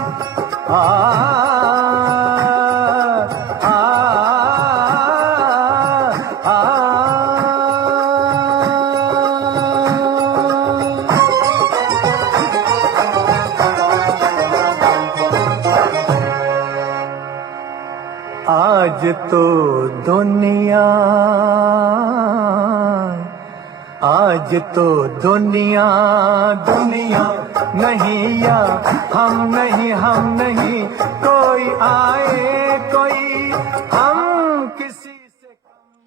आज तो दुनिया, आज तो दुनिया दुनिया नहीं, या हम नहीं, हम नहीं, कोई आए कोई हम किसी से।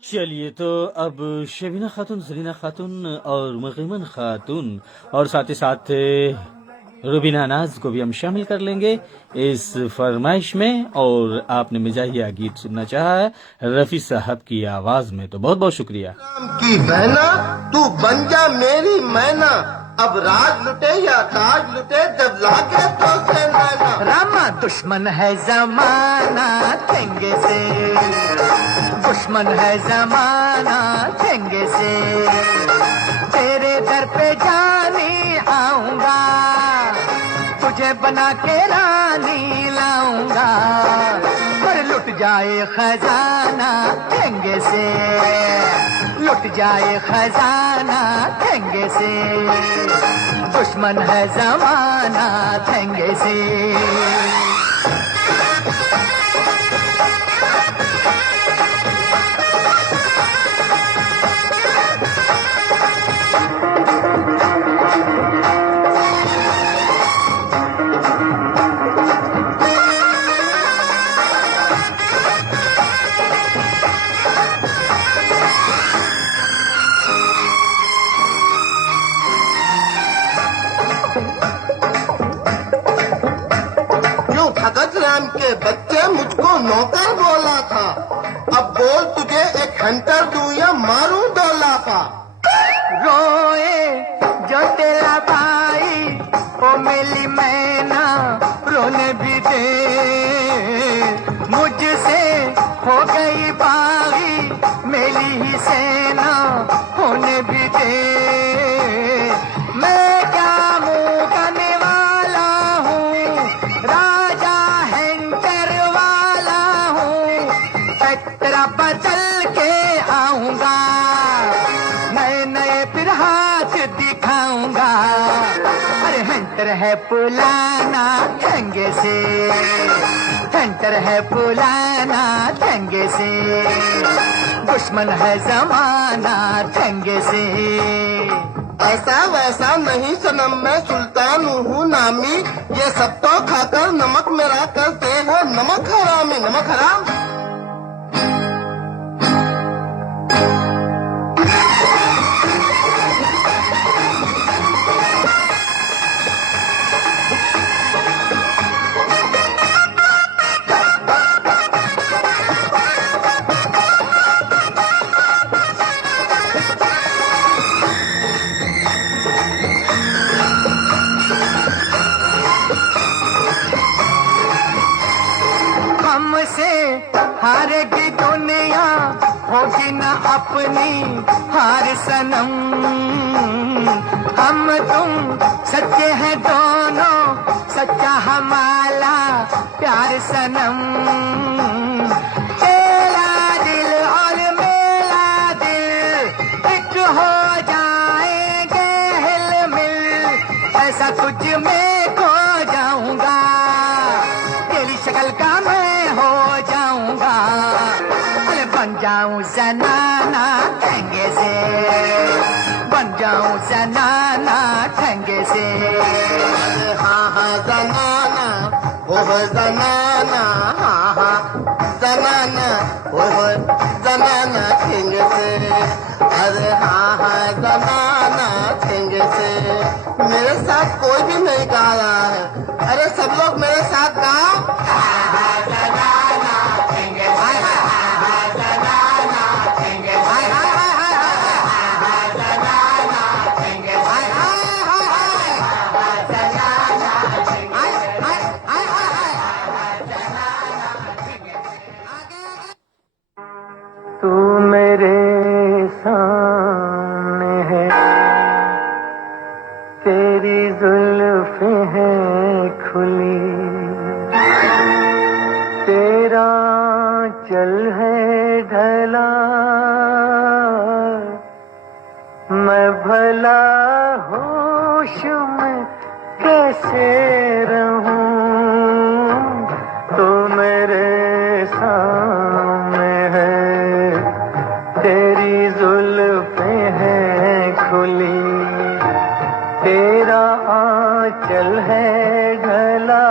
चलिए तो अब शबीना खातून, जरीना खातून और मुकीमन खातून और साथ ही साथ रुबीना नाज को भी हम शामिल कर लेंगे इस फरमाइश में। और आपने मिजाहिया गीत सुनना चाहा है रफी साहब की आवाज में, तो बहुत बहुत शुक्रिया। राम की बहना तू बन जा मेरी मैना, अब राज लुटे या ताज लुटे जब लाके तो से नैना। रामा दुश्मन है जमाना ठेंगे से, दुश्मन है जमाना ठेंगे से, तेरे दर पे जानी आऊंगा, तुझे बना के रानी लाऊंगा। पर लुट जाए खजाना ठेंगे से, लुट जाए खजाना ठेंगे से, दुश्मन है जमाना ठेंगे से। भगत राम के बच्चे मुझको नौकर बोला था, अब बोल तुझे एक हंटर दूं या मारूं डोला का। रोए जो तेरा भाई ओ मिली मैना, रोने भी दे मुझसे हो गई बागी मेरी ही सेना, होने भी दे। मैं क्या मुंह करने वाला हूँ, राजा हैंटर वाला हूँ, तेरा बदल के आऊंगा, नए नए फिर हाथ दिखाऊंगा। अरे हंटर है पुलाना ठंगे से, हंटर है पुलाना ठंगे से, दुश्मन है जमाना ठंगे से। ऐसा वैसा नहीं सनम, मैं सुल्तान हूँ नामी, ये सब तो खाकर नमक मेरा करते हैं नमक हरामी, नमक हराम। हमसे हारेगी दुनिया, होगी न अपनी हार सनम। हम तुम सच्चे हैं दोनों, सच्चा हमारा प्यार सनम। तेरा दिल और मेरा दिल एक हो जाएंगे हिलमिल, ऐसा तुझ में खो जाऊंगा, तेरी शक्ल का मैं हो जाऊंगा। अरे बन जाऊं जनाना ठंगे से, बन जाऊं जनाना ठंगे से। अरे हाँ हाँ जनाना, हो जनाना, हाँ हाँ जनाना, हो जनाना ठेंगे से। अरे हाँ हाँ जमाना चेंगे से मेरे साथ कोई भी नहीं गा रहा है। अरे सब लोग मेरे साथ गाओ। तू मेरे सामने है, तेरी जुल्फें हैं खुली, तेरा चल है ढला, मैं भला होश में कैसे रहूं। तू मेरे सामने है, तेरी जुल्फें हैं खुली, तेरा आंचल है ढला,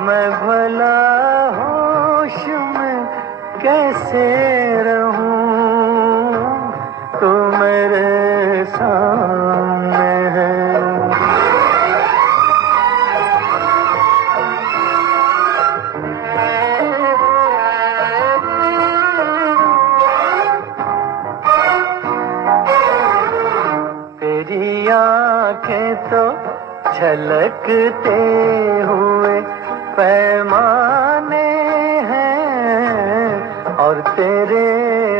मैं भला होश में कैसे रहूं। तू मेरे सामने है। तेरी आंखें तो छलकते हुए पैमाने हैं, और तेरे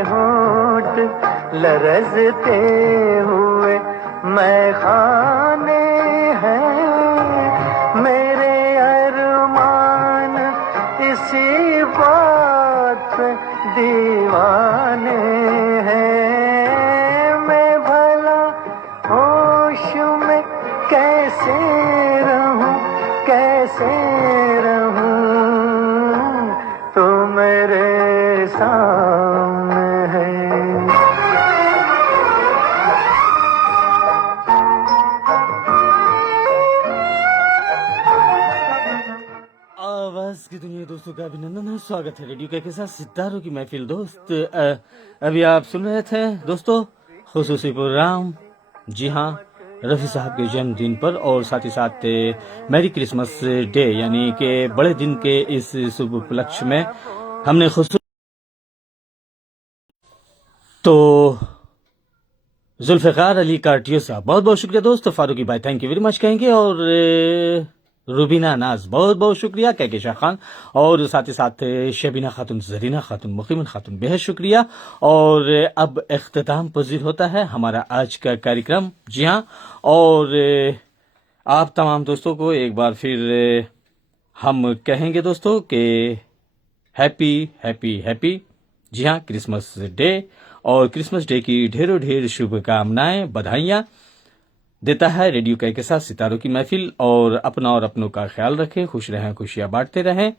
होंठ लरजते हुए मैखाने हैं। मेरे अरमान इसी बात पे दीवाने हैं। मैं भला होश में कैसे रहूं, कैसे रहूं। तो मेरे सामने है। आवाज की दुनिया दोस्तों का अभिनंदन है, स्वागत है रेडियो के साथ सितारों की महफिल। दोस्त अभी आप सुन रहे थे दोस्तों खुसूसी प्रोग्राम, जी हाँ, रफ़ी साहब के जन्मदिन पर और साथ ही साथ मैरी क्रिसमस डे यानी कि बड़े दिन के इस शुभ उपलक्ष्य में हमने तो जुल्फ़िकार अली कार्टियो साहब बहुत बहुत शुक्रिया दोस्त, फारूकी भाई थैंक यू वेरी मच कहेंगे, और रुबीना नाज बहुत बहुत शुक्रिया, कहकेशा खान, और साथ ही साथ शबीना खातून, जरीना खातून, मुकीमन खातून बेहद शुक्रिया। और अब इख्तिताम पजीर होता है हमारा आज का कार्यक्रम, जी हाँ, और आप तमाम दोस्तों को एक बार फिर हम कहेंगे दोस्तों कि हैप्पी हैप्पी हैप्पी, जी हाँ, क्रिसमस डे, और क्रिसमस डे की ढेरों ढेर शुभकामनाएं, बधाइयाँ देता है रेडियो के साथ सितारों की महफिल। और अपना और अपनों का ख्याल रखें, खुश रहें, खुशियां बांटते रहें,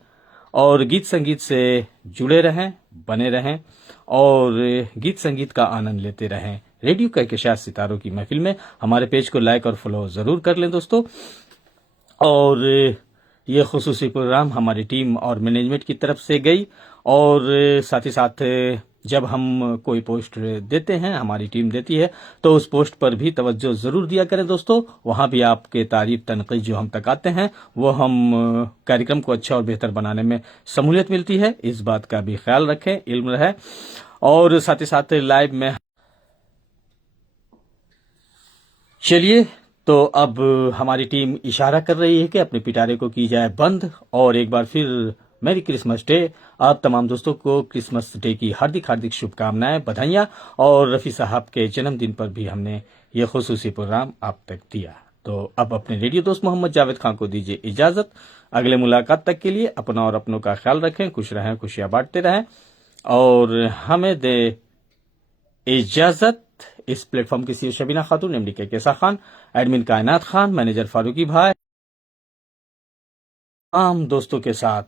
और गीत संगीत से जुड़े रहें, बने रहें, और गीत संगीत का आनंद लेते रहें रेडियो के साथ सितारों की महफिल में। हमारे पेज को लाइक और फॉलो जरूर कर लें दोस्तों। और ये खुसूसी प्रोग्राम हमारी टीम और मैनेजमेंट की तरफ से गई, और साथ ही साथ जब हम कोई पोस्ट देते हैं, हमारी टीम देती है, तो उस पोस्ट पर भी तवज्जो जरूर दिया करें दोस्तों। वहां भी आपके तारीफ तनकीद जो हम तक आते हैं, वो हम कार्यक्रम को अच्छा और बेहतर बनाने में शमूलियत मिलती है, इस बात का भी ख्याल रखें, इल्म रहे। और साथ ही साथ लाइव में चलिए, तो अब हमारी टीम इशारा कर रही है कि अपने पिटारे को की जाए बंद, और एक बार फिर मैरी क्रिसमस डे। आप तमाम दोस्तों को क्रिसमस डे की हार्दिक हार्दिक शुभकामनाएं, बधाइयां, और रफ़ी साहब के जन्मदिन पर भी हमने ये खुसूसी प्रोग्राम आप तक दिया। तो अब अपने रेडियो दोस्त मोहम्मद जावेद खान को दीजिए इजाजत। अगले मुलाकात तक के लिए अपना और अपनों का ख्याल रखें, खुश रहें, खुशियां बांटते रहें, और हमें दे इजाजत। इस प्लेटफॉर्म की सीईओ शबीना खातून, एमडी कहकेशा खान, एडमिन कायनात खान, मैनेजर फारूकी भाई, आम दोस्तों के साथ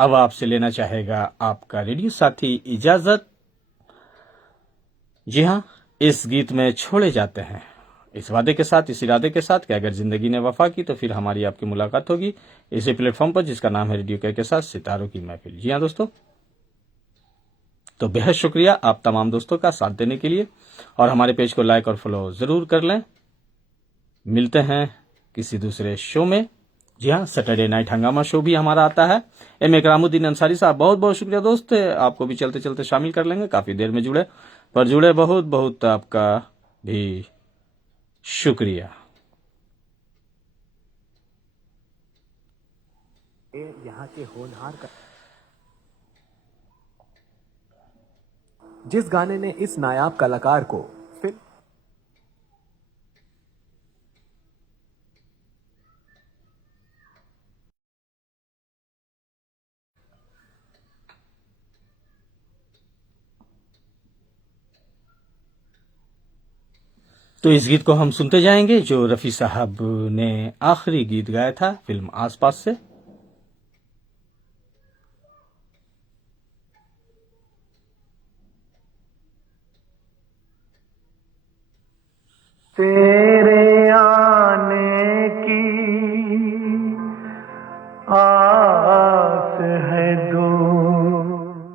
अब आपसे लेना चाहेगा आपका रेडियो साथी इजाजत। जी हाँ, इस गीत में छोड़े जाते हैं इस वादे के साथ, इस इरादे के साथ कि अगर जिंदगी ने वफा की तो फिर हमारी आपकी मुलाकात होगी इसी प्लेटफॉर्म पर जिसका नाम है रेडियो के साथ सितारों की महफिल। जी हाँ दोस्तों, तो बेहद शुक्रिया आप तमाम दोस्तों का साथ देने के लिए, और हमारे पेज को लाइक और फॉलो ज़रूर कर लें। मिलते हैं किसी दूसरे शो में। जी हाँ, सैटरडे नाइट हंगामा शो भी हमारा आता है। एम इकरामुद्दीन अंसारी साहब, बहुत बहुत शुक्रिया दोस्त, आपको भी चलते चलते शामिल कर लेंगे। काफ़ी देर में जुड़े बहुत बहुत आपका भी शुक्रिया। यहाँ के होनहार का जिस गाने ने इस नायाब कलाकार को फिल्म तो इस गीत को हम सुनते जाएंगे जो रफ़ी साहब ने आखिरी गीत गाया था फिल्म आसपास से। तेरे आने की आस है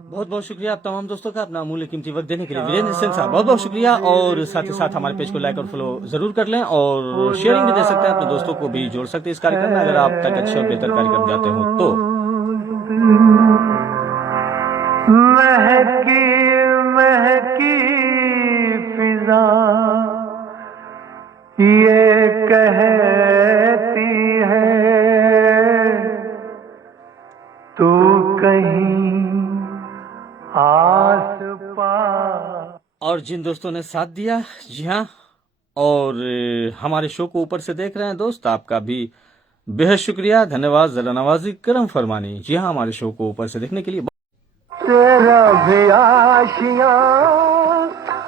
बहुत बहुत शुक्रिया आप तमाम दोस्तों का अपना अमूल्य कीमती वक्त देने के लिए। वीरेंद्र सिंह साहब, बहुत बहुत शुक्रिया, और साथ ही साथ हमारे पेज को लाइक और फॉलो जरूर कर लें, और शेयरिंग भी दे सकते हैं, अपने दोस्तों को भी जोड़ सकते हैं इस कार्यक्रम में, अगर आप तक अच्छे और बेहतर कार्यक्रम जाते हो तो। महकी महकी फिजा ये कहती है तू कहीं आस पास। और जिन दोस्तों ने साथ दिया, जी हाँ, और हमारे शो को ऊपर से देख रहे हैं दोस्त, आपका भी बेहद शुक्रिया, धन्यवाद, जरा नवाजी, करम फरमानी। जी हाँ, हमारे शो को ऊपर से देखने के लिए। तेरा भी आशियां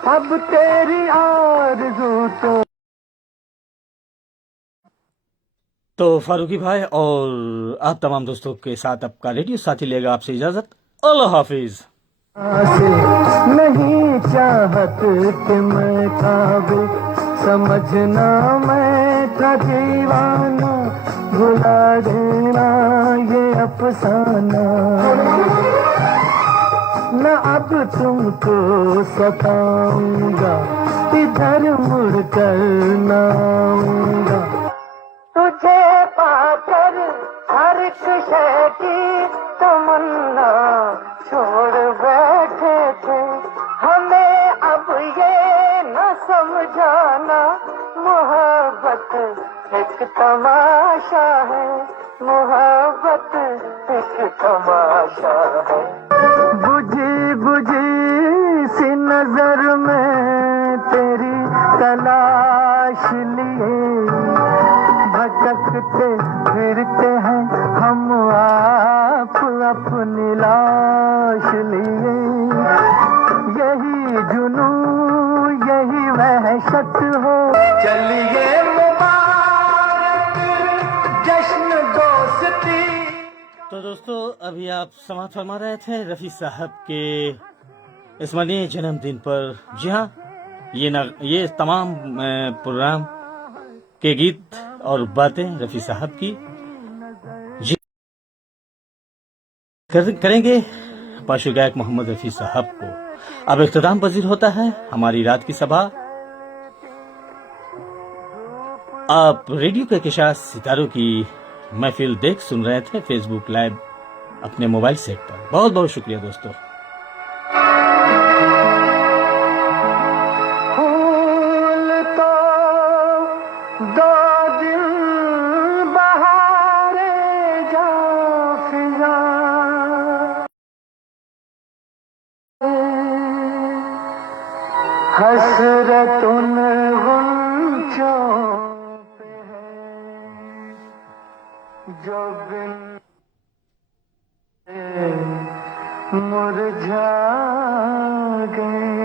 अब तेरी आरज़ू तो फारूकी भाई और आप तमाम दोस्तों के साथ आपका रेडियो साथी लेगा आपसे इजाजत। अल्लाह हाफिज। से नहीं चाहत कि मैं काबिल समझना मैं था दीवाना भुला देना ये अफसाना न अब तुमको सताऊंगा इधर मुड़ कर न आऊंगा तुझे पाकर हर शय की तमन्ना छोड़ बैठे थे हमें अब ये न समझाना मोहब्बत एक तमाशा है मोहब्बत एक तमाशा है बुझी बुझी सी नजर में तेरी तलाश लिए भटकते फिरते हैं हम आप अपनी लाश लिए यही जुनू यही वहशत हो चलिए मुबारक जश्न दोस्ती। तो दोस्तों, अभी आप समाप्त फरमा रहे थे रफ़ी साहब के स्मरणीय जन्मदिन पर। जी हाँ, ये तमाम प्रोग्राम के गीत और बातें रफ़ी साहब की जी करेंगे पाशु गायक मोहम्मद रफ़ी साहब को। अब इख्तिताम पजीर होता है हमारी रात की सभा। आप रेडियो के केशास सितारों की महफिल देख सुन रहे थे फेसबुक लाइव अपने मोबाइल सेट पर। बहुत बहुत शुक्रिया दोस्तों। हसरत उन गुंचों पे है जो बिन मुरझा गए।